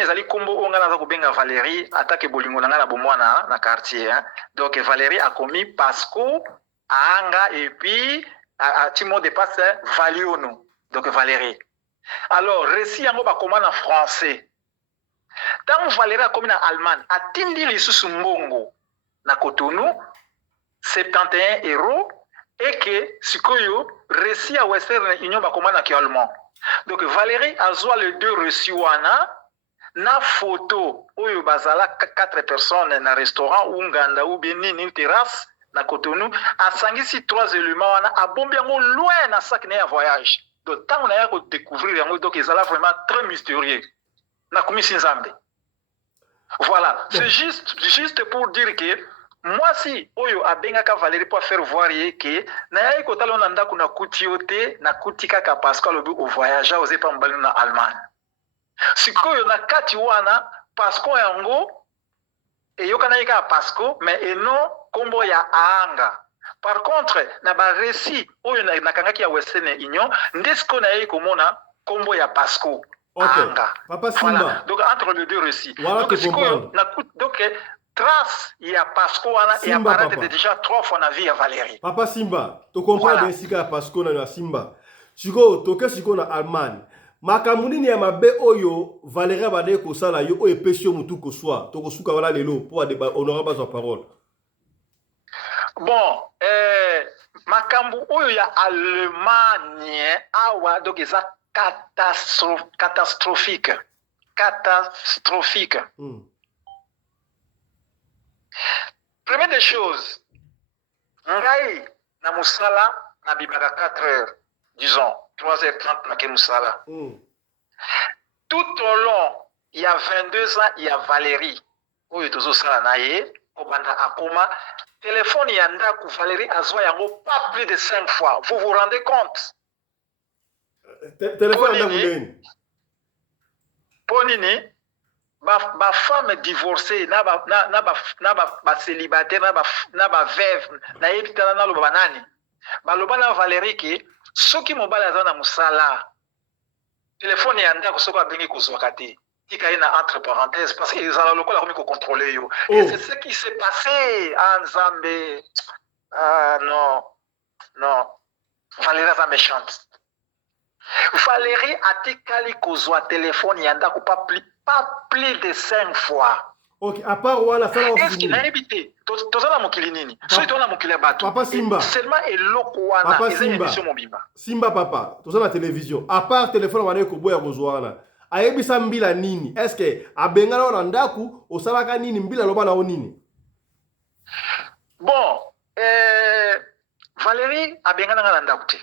ezali kombo onga naza kobenga Valérie atake bolingo nanga na bomwana na quartier hein? Donc Valérie akomi Pasco anga et puis ati mot de passe Valiono donc Valérie. Alors récit yango bakoma na français tant Valérie akomi na Allemagne atindi lisusu mbongo na Cotonou 71 euros et que sikoyo récit à Western Union bakomana ki allemand. Donc Valérie azwa les 2 reçus wana na photo oyo bazala 4 personnes na restaurant ou nganda ou bien une terrasse na Cotonou asangisi 3 éléments wana abombi yango loin na sac na voyage. Donc tant on a ko découvrir yango donc ezala vraiment très mystérieux. Na komisi nzambe. Voilà, c'est juste pour dire que moi si oyo abengaka Valérie pour faire voir que na yai kotala na ndako na kuti yote na kuti kaka parce que lobi au voyage oze pa mbali na Allemagne sikoyo na kati wana Pasco yango eyokana yika Pasco mais eno kombo ya Ahanga. Par contre na ba récit oyo na kangaki ya Western Union ndesko na yai komona kombo ya Pasco Ahanga. Papa Simba. Voilà. Donc entre les 2 récits. Voilà, donc sikoyo na kuti donc trace ya Pasco wana et apparaît déjà 3 fois na vie ya Valérie. Papa Simba, tu comprends bien si ka Pasco na Simba. Siko toke siko na Allemagne. Makamuni ni ya mabe oyo Valérie abade ko sala yo o epesio mutu ko swa. To ko suka wala lelo pour honorer sa parole. bon makambo oyo ya Allemagne awa donc eza catastrophique. Première des choses, ngai na musala na bimaka 4 heures, disons 3h30 na ke musala. Tout au long, il y a 22 ans, il y a Valérie. Oyo tozo sala na ye, kobanda akoma, téléphone yanda ku Valérie azwa yango pas plus de 5 fois. Vous vous rendez compte? Téléphone yanda ku Ponini, ba femme divorcée, na ba célibataire, na ba veuve, na yebitana na loba nani. Ba loba na Valérie ki soki mobala azana musala. Téléphone yanda ko soka bengi kozwaka te. Tika ina entre parenthèses parce que ils ont le lokola komi ko contrôler yo. Et c'est ce qui s'est passé en Zambie. Ah non. Valérie est méchante. Valérie a tikali kozwa téléphone yanda ko pas plus de 5 fois. OK, à part wala sala est-ce qu'il a évité tozana mokili nini? So tozana mokili bato. Papa Simba. Seulement eloko wana eza émission mobimba. Simba papa, tozana télévision. À part téléphone wana ko boya kozwana. Ayebisa mbila nini? Est-ce que abengana na ndaku osalaka nini mbila loba na nini? Bon, Valérie abengana na ndaku te.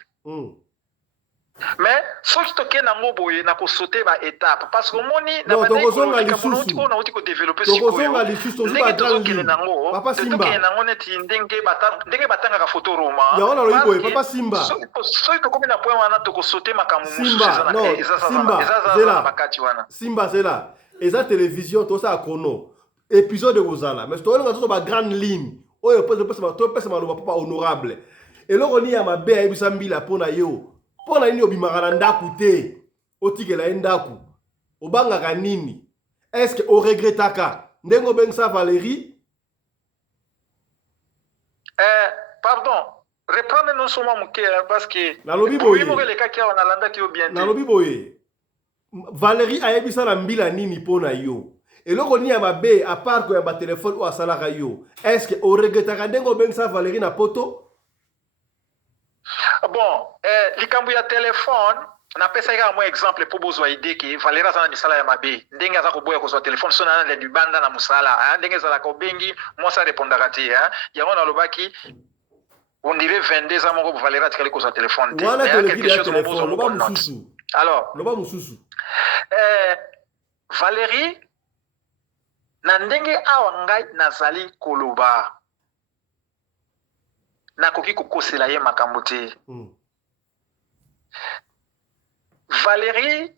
Mais soki toke na ngoboye na ko sauter ba étape parce que moni na ba tokozonga lisusu on a ko développer sikoyo. Tokozonga lisusu tozuba grand nango. Papa Simba. Toke nango neti ndenge batanga ka photo Roma. Ya ona loyiboye Papa Simba. Soki to komi na point wana to ko sauter makamu mususu Simba, non, Simba zela. Eza télévision to sa kono. Épisode kozala. Mais to nga to ba grande ligne. Oyo pesa maloba papa honorable. Eloko ni ya mabe ayebisa mbila pona yo. Pona nini obimaka na ndaku te otikela ndaku obangaka nini? Est-ce que o regrettaka ndengo bengsa Valérie? Pardon, reprendre seulement mon cœur parce que nalobi boye nalobi boye Valérie ayebisa na mbila nini pona yo eloko ni ya mabe à part ko ya ba téléphone ou asalaka yo. Est-ce que o regrettaka ndengo bengsa Valérie na poto? Bon, likambu ya téléphone na pesa ka mo exemple pour bozwa idée que Valérie azana misala ya mabe ndenge aza ko boya ko téléphone sona na du banda na musala ndenge za la ko bengi moi ça répondra ti yango na lobaki on dirait 22 ans moko Valérie atikali ko téléphone te quelque chose mo bozwa loba mususu. Alors loba mususu Valérie na ndenge awa ngai nazali koloba nakoki kokosela ye makambo te. Valérie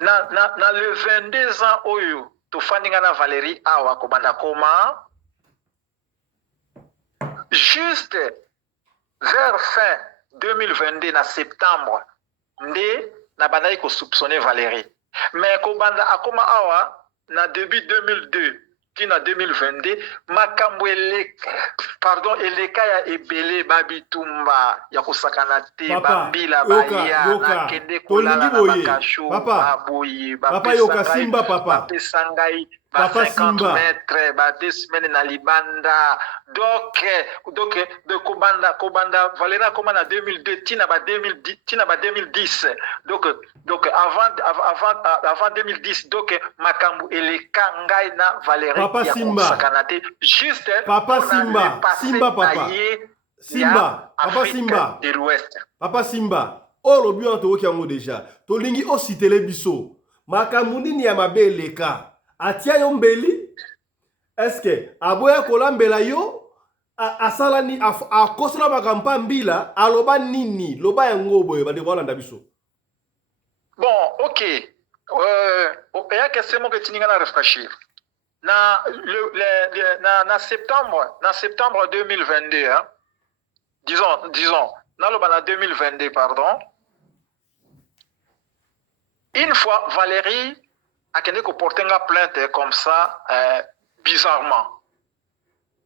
na le 22 ans oyo tofandinga na Valérie awa kobanda koma juste vers fin 2022 na septembre nde na bandai ko soupçonner Valérie mais kobanda akoma awa na début 2002 kina 2022 makambo eleka ya ebele babitumba ya kosakana te bambila baya na kende kolala na bakasho baboyi bapesa ngai ba 50 mètres ba 2 semaines na libanda donc de kobanda Valérie comme en 2002 tina ba 2010 donc avant 2010 donc makambo eleka ngai na Valérie Papa Simba sakanate juste Papa Simba papa Simba de l'Ouest Papa Simba olo bi on to yango déjà to lingi o sitele biso makambo nini ya mabe eleka atia yo mbeli? Est-ce que aboya kolambela yo asala ni akosala makampa mbila aloba nini loba yango boye bande kolanda biso? Bon, OK. Il y a question que tu n'as réfléchir. Na septembre 2022 hein, disons na 2022 pardon. Une fois Valérie a kende ko porter nga plainte comme ça bizarrement.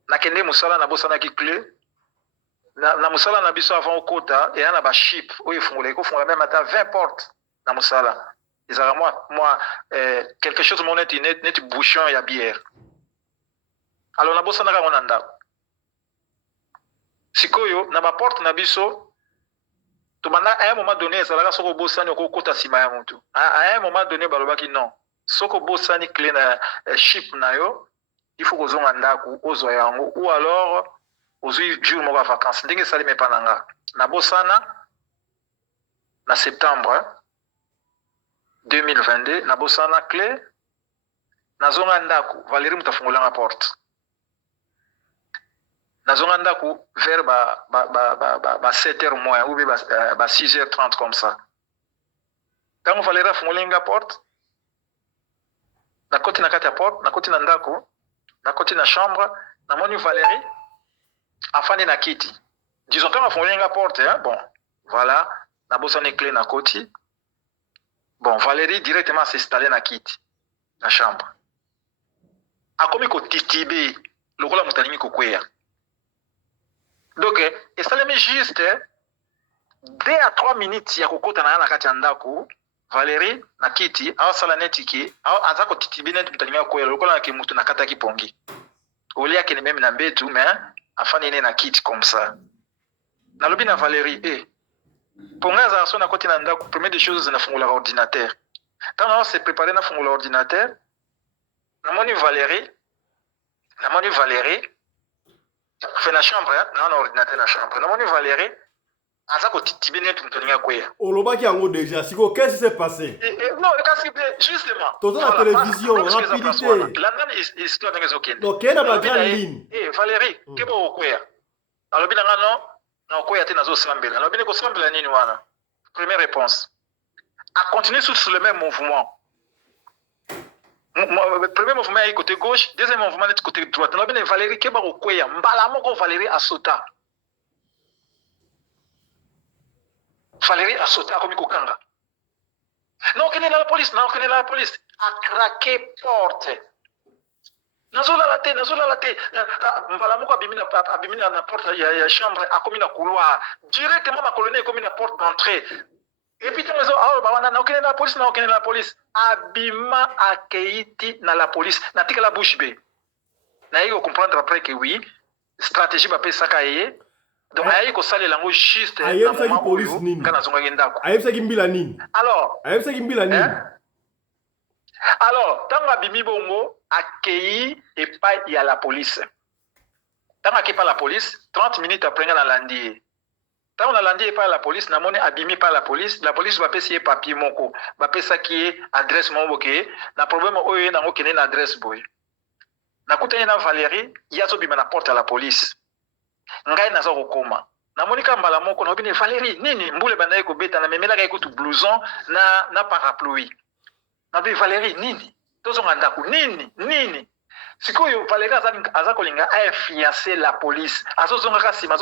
Na kende musala na bosana ki clé na musala na biso avant okota et na ba chip oyo fungula ko fungula même ata 20 portes na musala. Ils ont moi quelque chose mon net bouchon ya bière. Alors na bosana ka monanda. sikoyo na baporte na biso tobanda à un moment donné ezalaka soki obosani okokota nsima ya motu à un moment donné balobaki non soki obosani clé na chip na yo il faut kozonga ndako ozwa yango ou alors ozwi jour moko ya vacance ndenge esalemi epa na nga nabosana na septembre 2022 nabosana clé nazonga ndako Valérie mutu afungolanga porte nazonga ndako vers ba 7h moins ou bien ba 6h30 comme ça tango Valérie afungolinga porte nakoti na kati ya porte nakoti na ndako nakoti na chambre namoni Valérie afandi na kiti disons tango afungolinga porte hein? Bon voilà nabosani clé na koti bon Valérie directement s'installer na kiti na chambre akomi kotitibe lokola moto alingi kokweya donc esalemi juste 2 à 3 minutes ya kokota na na kati ya ndako Valérie na kiti awasala neti ke aza kotitibe neti moto alingi kokweya lokola na ke moto na kata kipongi olia ke meme na mbetu mais afani ne na kiti comme ça nalobi na Valérie ponga za so na koti na ndako première des choses na fungula ordinateur tant on s'est préparé na fungula ordinateur namoni Valérie fait la chambre na ordinateur na chambre namoni Valérie aza kotitibe net mutoninga kweya olobaki yango déjà siko qu'est-ce qui s'est passé non kasi justement tozo na télévision rapidité la nani histoire ngezo kende donc kena ba grande ligne Valérie kebo okweya alobi na ngano na okweya te nazo sambela alobi ko sambela nini wana première réponse a continuer sur le même mouvement. Premier mouvement est côté gauche, deuxième mouvement est côté droite. On a bien Valérie Keba Okoya, Mbalamoko Valérie Asota. Valérie Asota comme Kokanga. Non, quelle est la police? Non, quelle est la police? A craqué porte. Nazola la tête. Mbalamoko abimina na porte ya chambre, a commis na couloir. Directement ma colonie comme une porte d'entrée. Et puis, na okene la police. Abima akeiti na la police. Na tika la bouche be. Na yiko comprendre après que oui, stratégie ba pesa kaye. Donc ayiko sale lango juste na moment police nini. Kana zonga ndako. Ayebisa kimbila nini? Alors, alors, tanga bimi bongo akei epai ya la police. Tanga kepa la police, 30 minutes après na landi. Tant on a landé par la police, n'a monnaie abîmé par la police va payer papier moko, va payer ça qui est adresse mon boké, n'a problème oye n'a aucune adresse boy. N'a coûté na Valérie, y a sobi na porte à la police. Ngai na zoko koma. Na monika mbala moko na obine Valérie, nini mbule banaye ko beta na memela kai kutu blouson na parapluie. Na bi Valérie nini? Tozo nganda ku nini? Sikoyo Valérie azakolinga a fiancé la police. Azozonga kasima.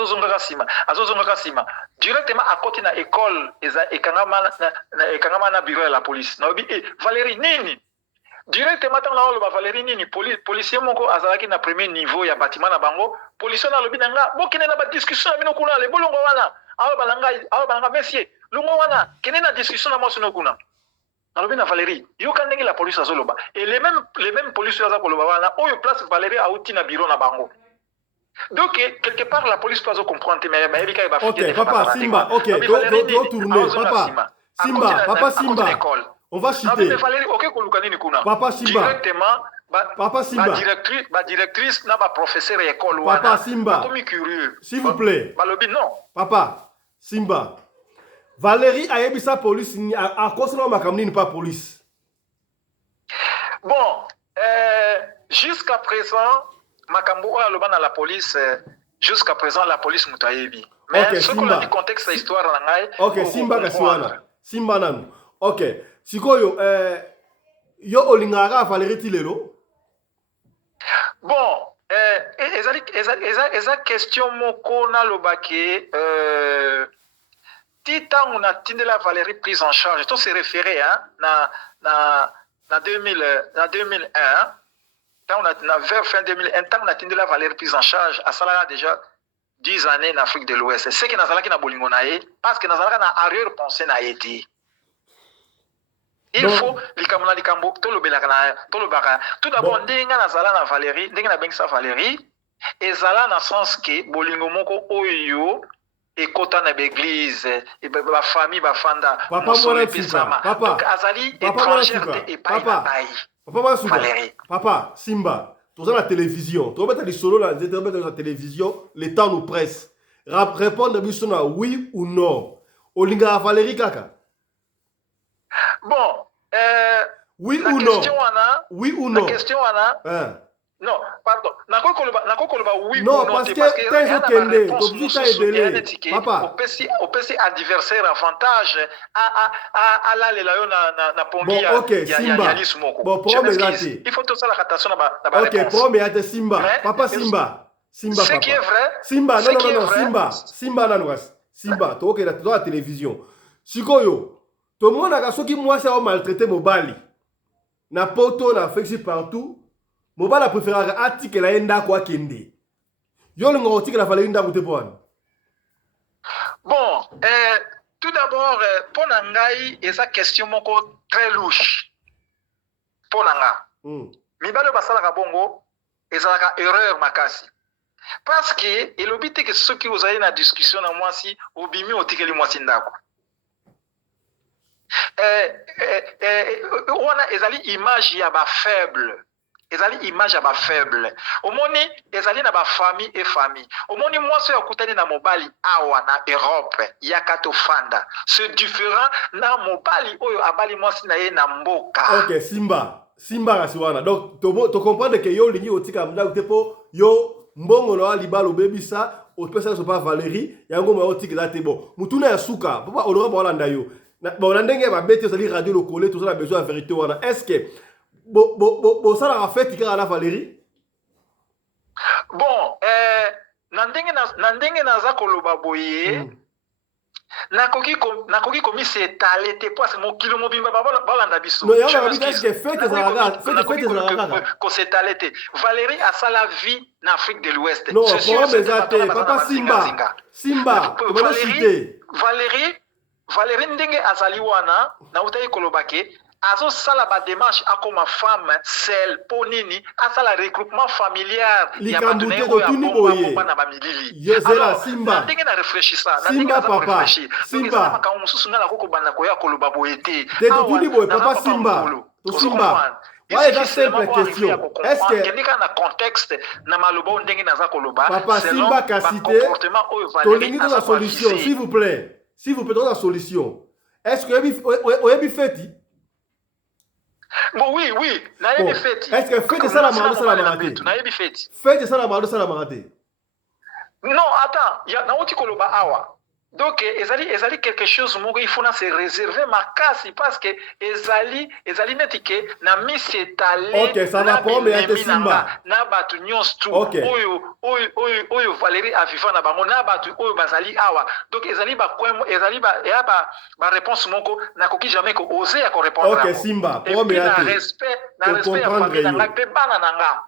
Directement à côté na école ekangama na bureau de la police. Na obi Valérie nini? Directement tant na Valérie nini policier moko azalaki na premier niveau ya bâtiment na bango. Policier na lobi nanga bokene na ba discussion na bino kuna le bolongo wana. Awa balanga messieurs. Longo wana kene na discussion na moso no kuna. Alors na Valérie, yo kandengi la police azoloba. Et les mêmes policiers azakoloba wana, oyo place Valérie a outi na bureau na bango. Donc quelque part la police doit comprendre mais Erika va OK, papa Simba, OK, do tourner, papa Simba. On va chuter. Valérie, OK koluka nini kuna. Papa Simba. Directement Papa Simba. Directrice na ba professeur école wana. Papa Simba. Comme curieux. S'il vous plaît. Balobi non. Papa Simba. Valérie a yebisa police a concernant makamni pas police. Bon, jusqu'à présent makambo aloba na la police jusqu'à présent la police mutayebi. Mais okay, ce qu'on a dit contexte de l'histoire na ngai. OK, Simba kasiwana. Simba nanu. OK. Sikoyo yo olingara Valérie Tilelo. Bon, eza question moko na lobake Tita on a tenu la Valérie prise en charge. Tout s'est référé na 2001. Quand on a vers fin 2001, tant on a tenu la Valérie prise en charge, à ça là déjà 10 années en Afrique de l'Ouest. C'est que nazala ki na bolingo na ye parce que nazala na arrière pensée na yeti. Il faut likambo to lobelaka na to lobaka. Tout d'abord ndenga nazala na Valérie, ndenga na bengisa Valérie. ezala na sens que bolingo moko oyo ekota na l'église et ba famille ba fanda Papa pesama papa donc azali papa étrangère et pas papa Valérie. Papa Simba tu la télévision tu vas mettre solo là la télévision le temps nous presse répondre biso na oui ou non olinga Valérie kaka bon oui la ou non question wana oui ou non la question wana hein non, pardon. Nakokoloba oui non, ou non, parce que il y a t'es une réponse papa. On peut si adversaire avantage à la yo na pongi bon, ok, Simba. Bon, problème il faut tout ça la attention na ba ok, réponse. problème Simba. Papa Simba. Simba ce papa. qui est vrai. Simba, non, Simba. Simba nanuas. Simba, tu ok dans la télévision. Sikoyo. Tout le monde a soki moi ça maltraité mobali. Na poto na fexi partout. Mobile a préféré article la enda kwa kende. Yo le article la fallait enda pour bon, tout d'abord pour nangai et sa question moko très louche. Pour nanga. Mibalo basala ka bongo ezalaka erreur makasi. Parce que il obite que ceux qui vous avez na discussion na moi si obimi otikeli moi si ndako. Wana ezali image ya ba faible. Ezali image ya ba faible. Omoni ezali na ba famille et famille. Omoni mwasi ya kutani na mobali awa na Europe yakato fanda. C'est différent na mobali oyo abali mwasi na ye na mboka. OK, Simba rasiwana. Donc to comprendre que yo lingi otika mda utepo yo mbongo na libalo bebisa opesa so pas Valérie yango ma otika la tebo. Mutuna ya suka papa honorable Holanda yo. Bon ndenge ba bete ezali radio le coller tout ça a besoin de vérité wana. Est-ce que ça la fait il la Valérie bon nandenge naza koloba boye nakoki komi s'étaler te parce que mokilo mobimba balanda biso non y'a est-ce que fête ko s'étaler te Valérie a sa la vie en Afrique de l'Ouest non papa Simba Valérie ndenge azali wana na utayi kolobake azo sala ba démarche akoma femme seule ponini asala regroupement familial ya batunye ko na ba milili yezela Simba ndenge na réfléchir ça Simba papa Simba ka mususu ngala koko banda ko ya koloba boyete te boy papa Simba to Simba ouais la simple question est-ce que ndika na contexte na maloba ndenge naza koloba papa Simba ka cité to lingi la solution s'il vous plaît dans la solution est-ce que oyebi feti bon oui nayebi feti est-ce que feti ça la marade feti ça la marade non attends ya na oti koloba awa donc ezali quelque chose moko il faut na se réserver makasi parce que ezali netike na mise étalé OK ça va prendre ya Simba na batu nyos tout oyo Valérie a vivant na bango na batu oyo bazali awa donc ezali ba réponse moko na koki jamais ko oser ya ko répondre OK Simba promets na respect ya famille na pe bana nanga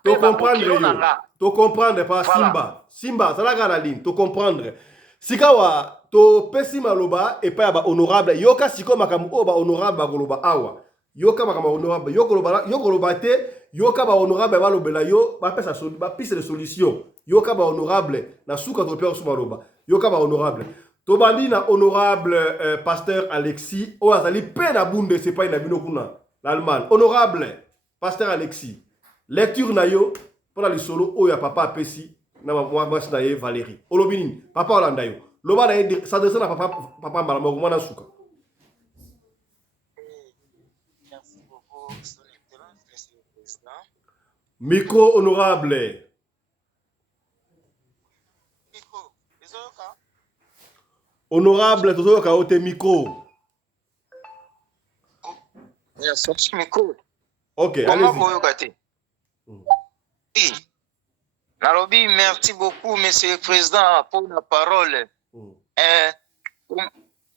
to comprendre pas Simba ça la gana ligne to comprendre sikawa to pesi maloba et pas ba honorable yoka siko makambo ba honorable ba koloba awa yoka makambo honorable yokoloba te yoka ba honorable ba lobela yo ba pesa ba piste de solution yoka ba honorable na suka to père suma loba yoka ba honorable to bandi na honorable pasteur Alexis o azali pe na bunde c'est pas na bino kuna l'Allemagne honorable pasteur Alexis lecture na yo pour la solo o ya papa pesi na moi na ye Valérie olobini papa Holanda yo loba na ça descend na papa malamo mwana suka merci beaucoup son excellence monsieur le président micro honorable micro ezoka honorable tozoka ote micro yes micro OK allez-y Nalobi, merci beaucoup, Monsieur le Président, pour la parole.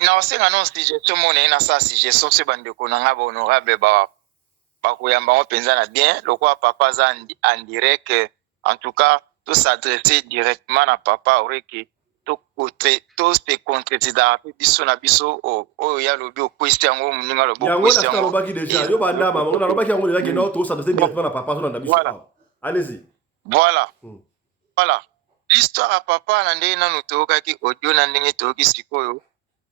Na osenga non suggestion mona ina sa suggestion se bande ko nanga ba honorable ba koyamba on penza na bien le quoi papa za en direct en tout cas tout s'adresser directement à papa oreke to côté to se concrétiser biso na biso o ya lobi o question ngo muninga lobo question yango na lobaki déjà yo banda mama na lobaki yango déjà que non to s'adresser directement à papa so na biso allez-y voilà. Voilà. L'histoire à papa, nandenge na nutoka ki audio nandenge toki sikoyo.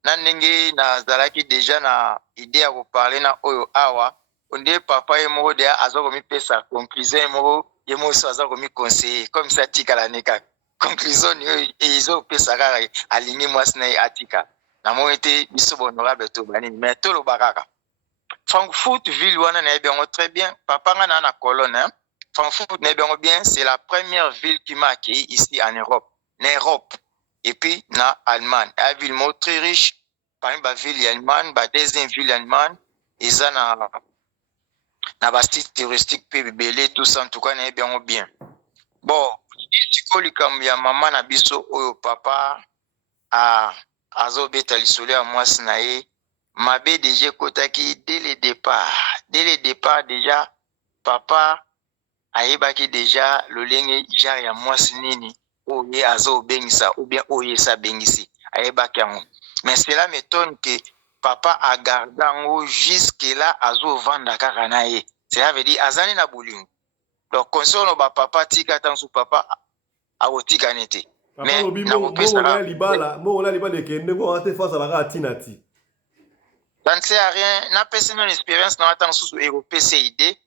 Nandenge na zalaki déjà na idée à vous parler na oyo awa. Onde papa ye moko de azo komi pesa conclusion ye moko ye moko so azo komi conseiller comme ça tika la neka. Conclusion ni ezo pesa kaka alingi mwasi na ye atika. Na mo ete biso honorable to bani mais to lo bakaka. Frankfurt ville wana na bien très bien. Papa nga na colonne hein. Francfort bien, c'est la première ville qui m'a accueilli ici en Europe. En Europe. Et puis, na Allemagne. La ville très riche. Parmi la ville allemande, la deuxième ville allemande, et ça na ba site touristique PBL, tout ça, en tout cas, na bien. Bon, si comme ya maman na biso, oyo papa, azo beta lisole à moi, snae, ma BDG Kotaki, dès le départ, déjà, papa, ayebaki déjà lolenge jar ya mwasi nini oye azo bengisa ou bien oye sa bengisi ayebaki yango mais cela m'étonne que papa a gardé yango jusque là azo vanda kaka na ye cela veut dire azani na bolingo donc konsono ba papa tika tansu papa awotika nete mais na kopesa na libala mo na libala ekende ngo ate face à la ratinati. Ça ne sert à rien. Na pesi non expérience na atang susu européen CID.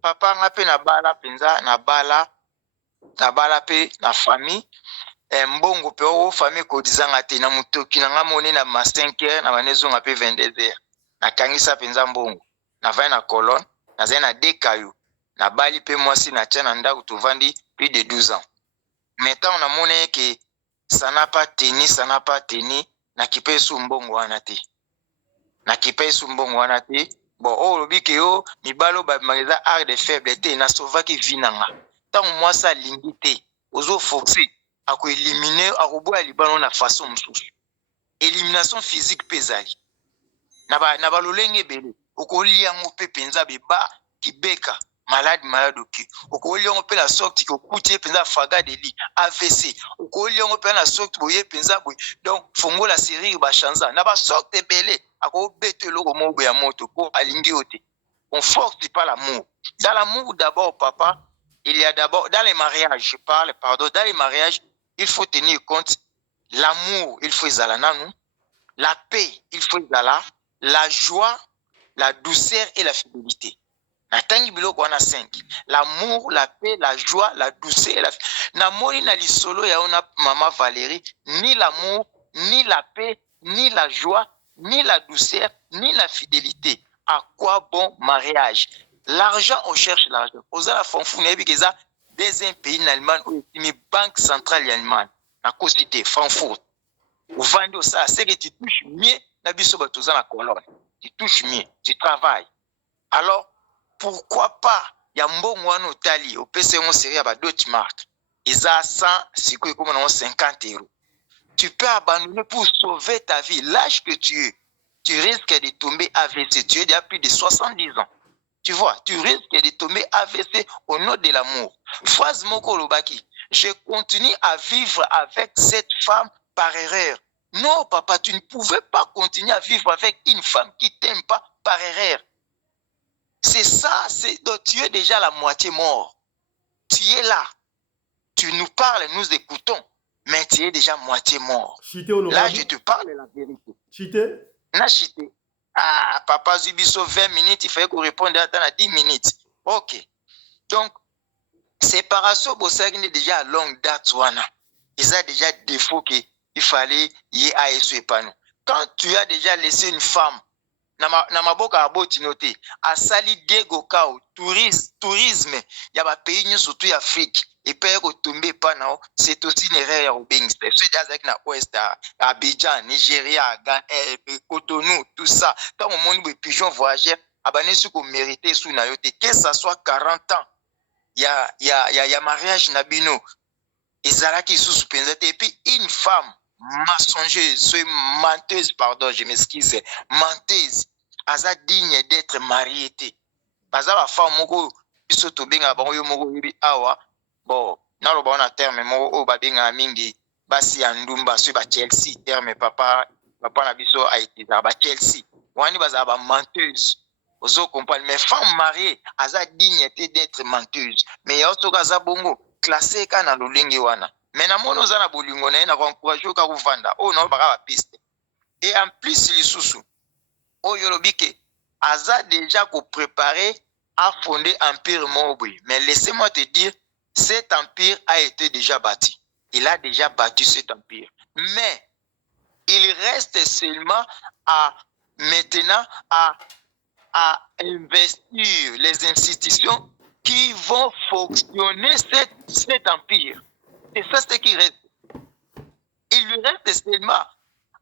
Papa nga pe na bala penza na bala pe na famille. Mbongo pe o famille ko dizanga te na mutoki na nga moni na ma 5h na manezo nga pe 22h. Na kangisa penza mbongo. Na vai na colonne, na zai na dekayo. Na bali pe mwasi na tia na ndako tovandi plus de 12 ans. Maintenant on a moni que ça n'a pas tenu na kipesu mbongo wana te. Na kipesu mbongo wana te bon o lobi ke yo mibalo ba magaza art de faible te na sauvaki vinanga tant moi ça lingi te ozo forcer ako éliminer akobo ya libano na façon msusu élimination physique pezali na ba lolenge bele okoli yango pe penza beba kibeka malade oki okoli yango pe la sorte ko kutie penza faga de lit AVC okoli yango pe na sorte boye penza boye donc fongo la série ba chanza na ba sorte bele ako bete loko mobo ya moto ko alingi ote on force pas l'amour dans l'amour d'abord papa il y a d'abord dans les mariages dans les mariages il faut tenir compte l'amour il faut zalananu la paix il faut zala la joie la douceur et la fidélité na tangi biloko wana 5 l'amour la paix la joie la douceur et la na moni na lisolo ya ona mama Valérie ni l'amour ni la paix ni la joie ni la douceur, ni la fidélité. À quoi bon mariage? L'argent, on cherche l'argent. Aux la fonfou, ça deuxième pays en Allemagne, où une banque centrale allemande, à cité Francfort. Au vendu ça, c'est que tu touches mieux, na biso batoza la colonne. Tu touches mieux, tu travailles. Alors, pourquoi pas, il y a un bon mois au Tali, au PC, on série à d'autres marques. Ils ont 100, c'est quoi, comme on a 50 €. Tu peux abandonner pour sauver ta vie. L'âge que tu risques de tomber AVC. Tu es déjà plus de 70 ans. Tu vois, tu risques de tomber AVC au nom de l'amour. Phrase Moko Lobaki, je continue à vivre avec cette femme par erreur. Non, papa, tu ne pouvais pas continuer à vivre avec une femme qui ne t'aime pas par erreur. C'est ça, donc tu es déjà la moitié mort. Tu es là. Tu nous parles, nous écoutons. Mais tu es déjà moitié mort. Là, je te parle de la vérité. Chité? Na chité. Ah, papa Zubiso, 20 minutes, il fallait qu'on réponde à 10 minutes. Ok. Donc, séparation, c'est déjà à longue date. Ils ont déjà défaut qu'il fallait y aller sur épanou. Quand tu as déjà laissé une femme, Namaboka abotinote, à sali Diego Kao, tourisme, il y a des pays, surtout Afrique. Et puis, c'est aussi une erreur au Bing. C'est avec la Ouest, Abidjan, Nigeria, Cotonou, tout ça. Tant au monde, les pigeons voyageurs, abonnés sur qu'on méritait sous Nayote, que ça soit 40 ans, il y a mariage Nabino, et Zalaki sous Penzate, et puis une femme mensongeuse, menteuse, pardon, je m'excuse, menteuse, aza digne d'être mariée. Parce que la femme, moko, biso benga bango moko yibi awa. Bon, na lo ba terme mo o ba benga mingi basi ya ndumba so ba Chelsea terme papa na biso a été ba Chelsea wani baza ba menteuse ozo comprendre mais femme mariée aza digne d'être menteuse mais ya oso kaza bongo classé ka na lolenge wana. Mais na mono za na bolingo na ye na ko encourager ka kuvanda. Oh non baka ba piste. Et en plus lisusu oyo lobi ke aza déjà ko préparer à fonder empire Mobwe. Mais laissez-moi te dire, cet empire a été déjà bâti. Il a déjà bâti cet empire. Mais il reste seulement à maintenant à investir les institutions qui vont fonctionner cet empire. Et ça, c'est ce qui reste. Il lui reste seulement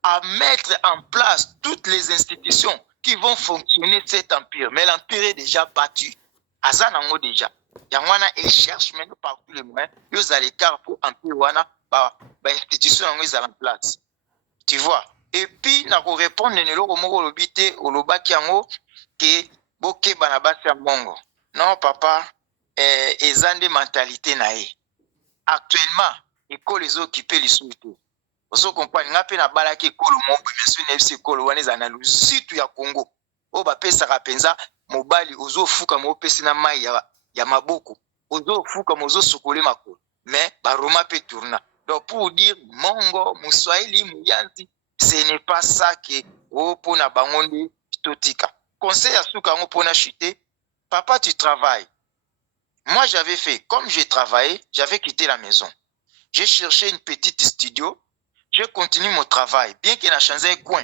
à mettre en place toutes les institutions qui vont fonctionner cet empire. Mais l'empire est déjà battu. Azanango déjà. Yangwana et cherche maintenant par tous les moyens. Ils ont l'écart pour empire wana ba institution ils en place. Tu vois. Et puis na ko répondre ne lo moko lobité olobaki yango ke boke banabasi mongo. Non papa ezande mentalité na ye. Actuellement, école les occupés les sous-tout. Oso comprendre ngape na balaki ekolo Mobwe mesu na FC ekolo wana ezana lusitu ya Congo. O ba pesa kapenza mobali ozo fuka mo pesa na mai ya maboko. Ozo fuka mozo sokole makolo. Mais ba Roma pe tourna. Donc pour dire mongo muswahili muyanzi ce n'est pas ça que o pona bangonde totika. Conseil à suka ngo pona chuter. Papa tu travailles. Moi j'avais fait comme j'ai travaillé, j'avais quitté la maison. J'ai cherché une petite studio. Je continue mon travail, bien qu'il a changé un coin.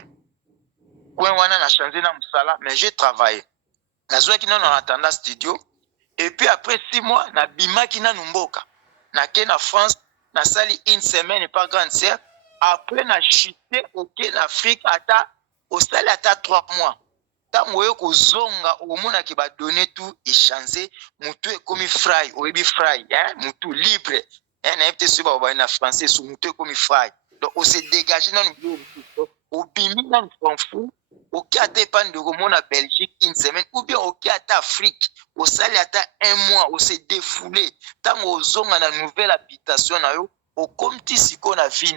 Coin wana n'a changé dans musala, mais j'ai travaillé. Na zoa qui n'a attendant studio. Et puis après 6 mois, na bima qui n'a numboka. Na ken na France, na sali une semaine et pas grande sœur. Après na chuté au Ken Afrique ata au sali ata 3 mois. Ta moyo ko zonga au mona qui va donner tout et changer. Mutu est comme fry, oebi fry, hein, mutu libre. Hein, na epte suba au na français sous mutu comme fry. Donc, on s'est dégagé dans le bureau. Au bimi dans le Francfort, au Katepan de Romon à Belgique une semaine, ou bien au Kata Afrique, au Saliata 1 mois, on s'est défoulé. Tant aux hommes dans la nouvelle habitation, au comme si qu'on a vu,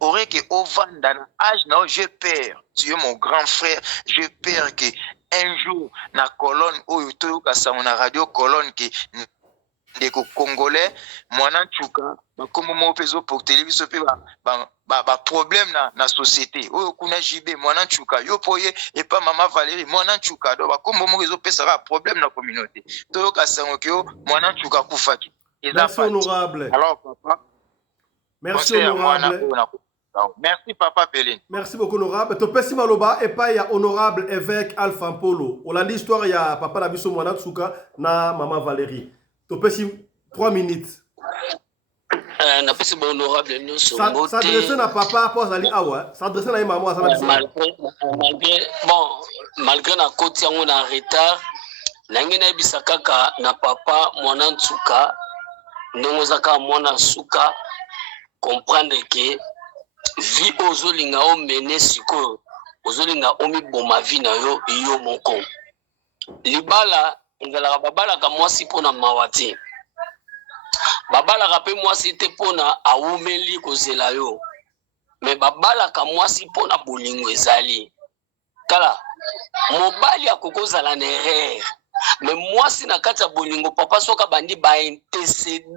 aurait que au dans l'âge, je perds. Tu es mon grand frère, je perds que un jour, na colonne, au yoto, on a radio colonne, que des Congolais, mwana chuka, comme mon peso pour télévision, ba problème na société. Oyo kuna jibe mwana chuka, yo poye et pas maman Valérie mwana chuka. Donc comme mon réseau pesera problème na communauté. To ka sangokyo mwana chuka kufaki. Merci honorable. Alors papa. Merci honorable. Merci papa Péline. Merci beaucoup honorable. Topesi maloba et pas ya honorable évêque Alpha Mpolo. Olandi histoire ya papa na biso mwana chuka na maman Valérie. Topesi 3 minutes. Na pesi ba honorable nyonso mbote. S'adresser na papa pour ali awa, s'adresser na maman ça na malgré na koti yango na retard, na ngena ebisa kaka na papa mwana ntuka ndongo zaka mwana suka comprendre que vie ozolinga o mener siko ozolinga omi boma vie na yo yo moko. Libala ngala babala ka mwasi pona mawati. Babala ka pe mwasi te pona awumeli kozela yo. Me babala ka mwasi pona bolingo ezali. Kala mobali akokozala na erreur. Me mwasi na kati ya bolingo papa soka bandi ba intercede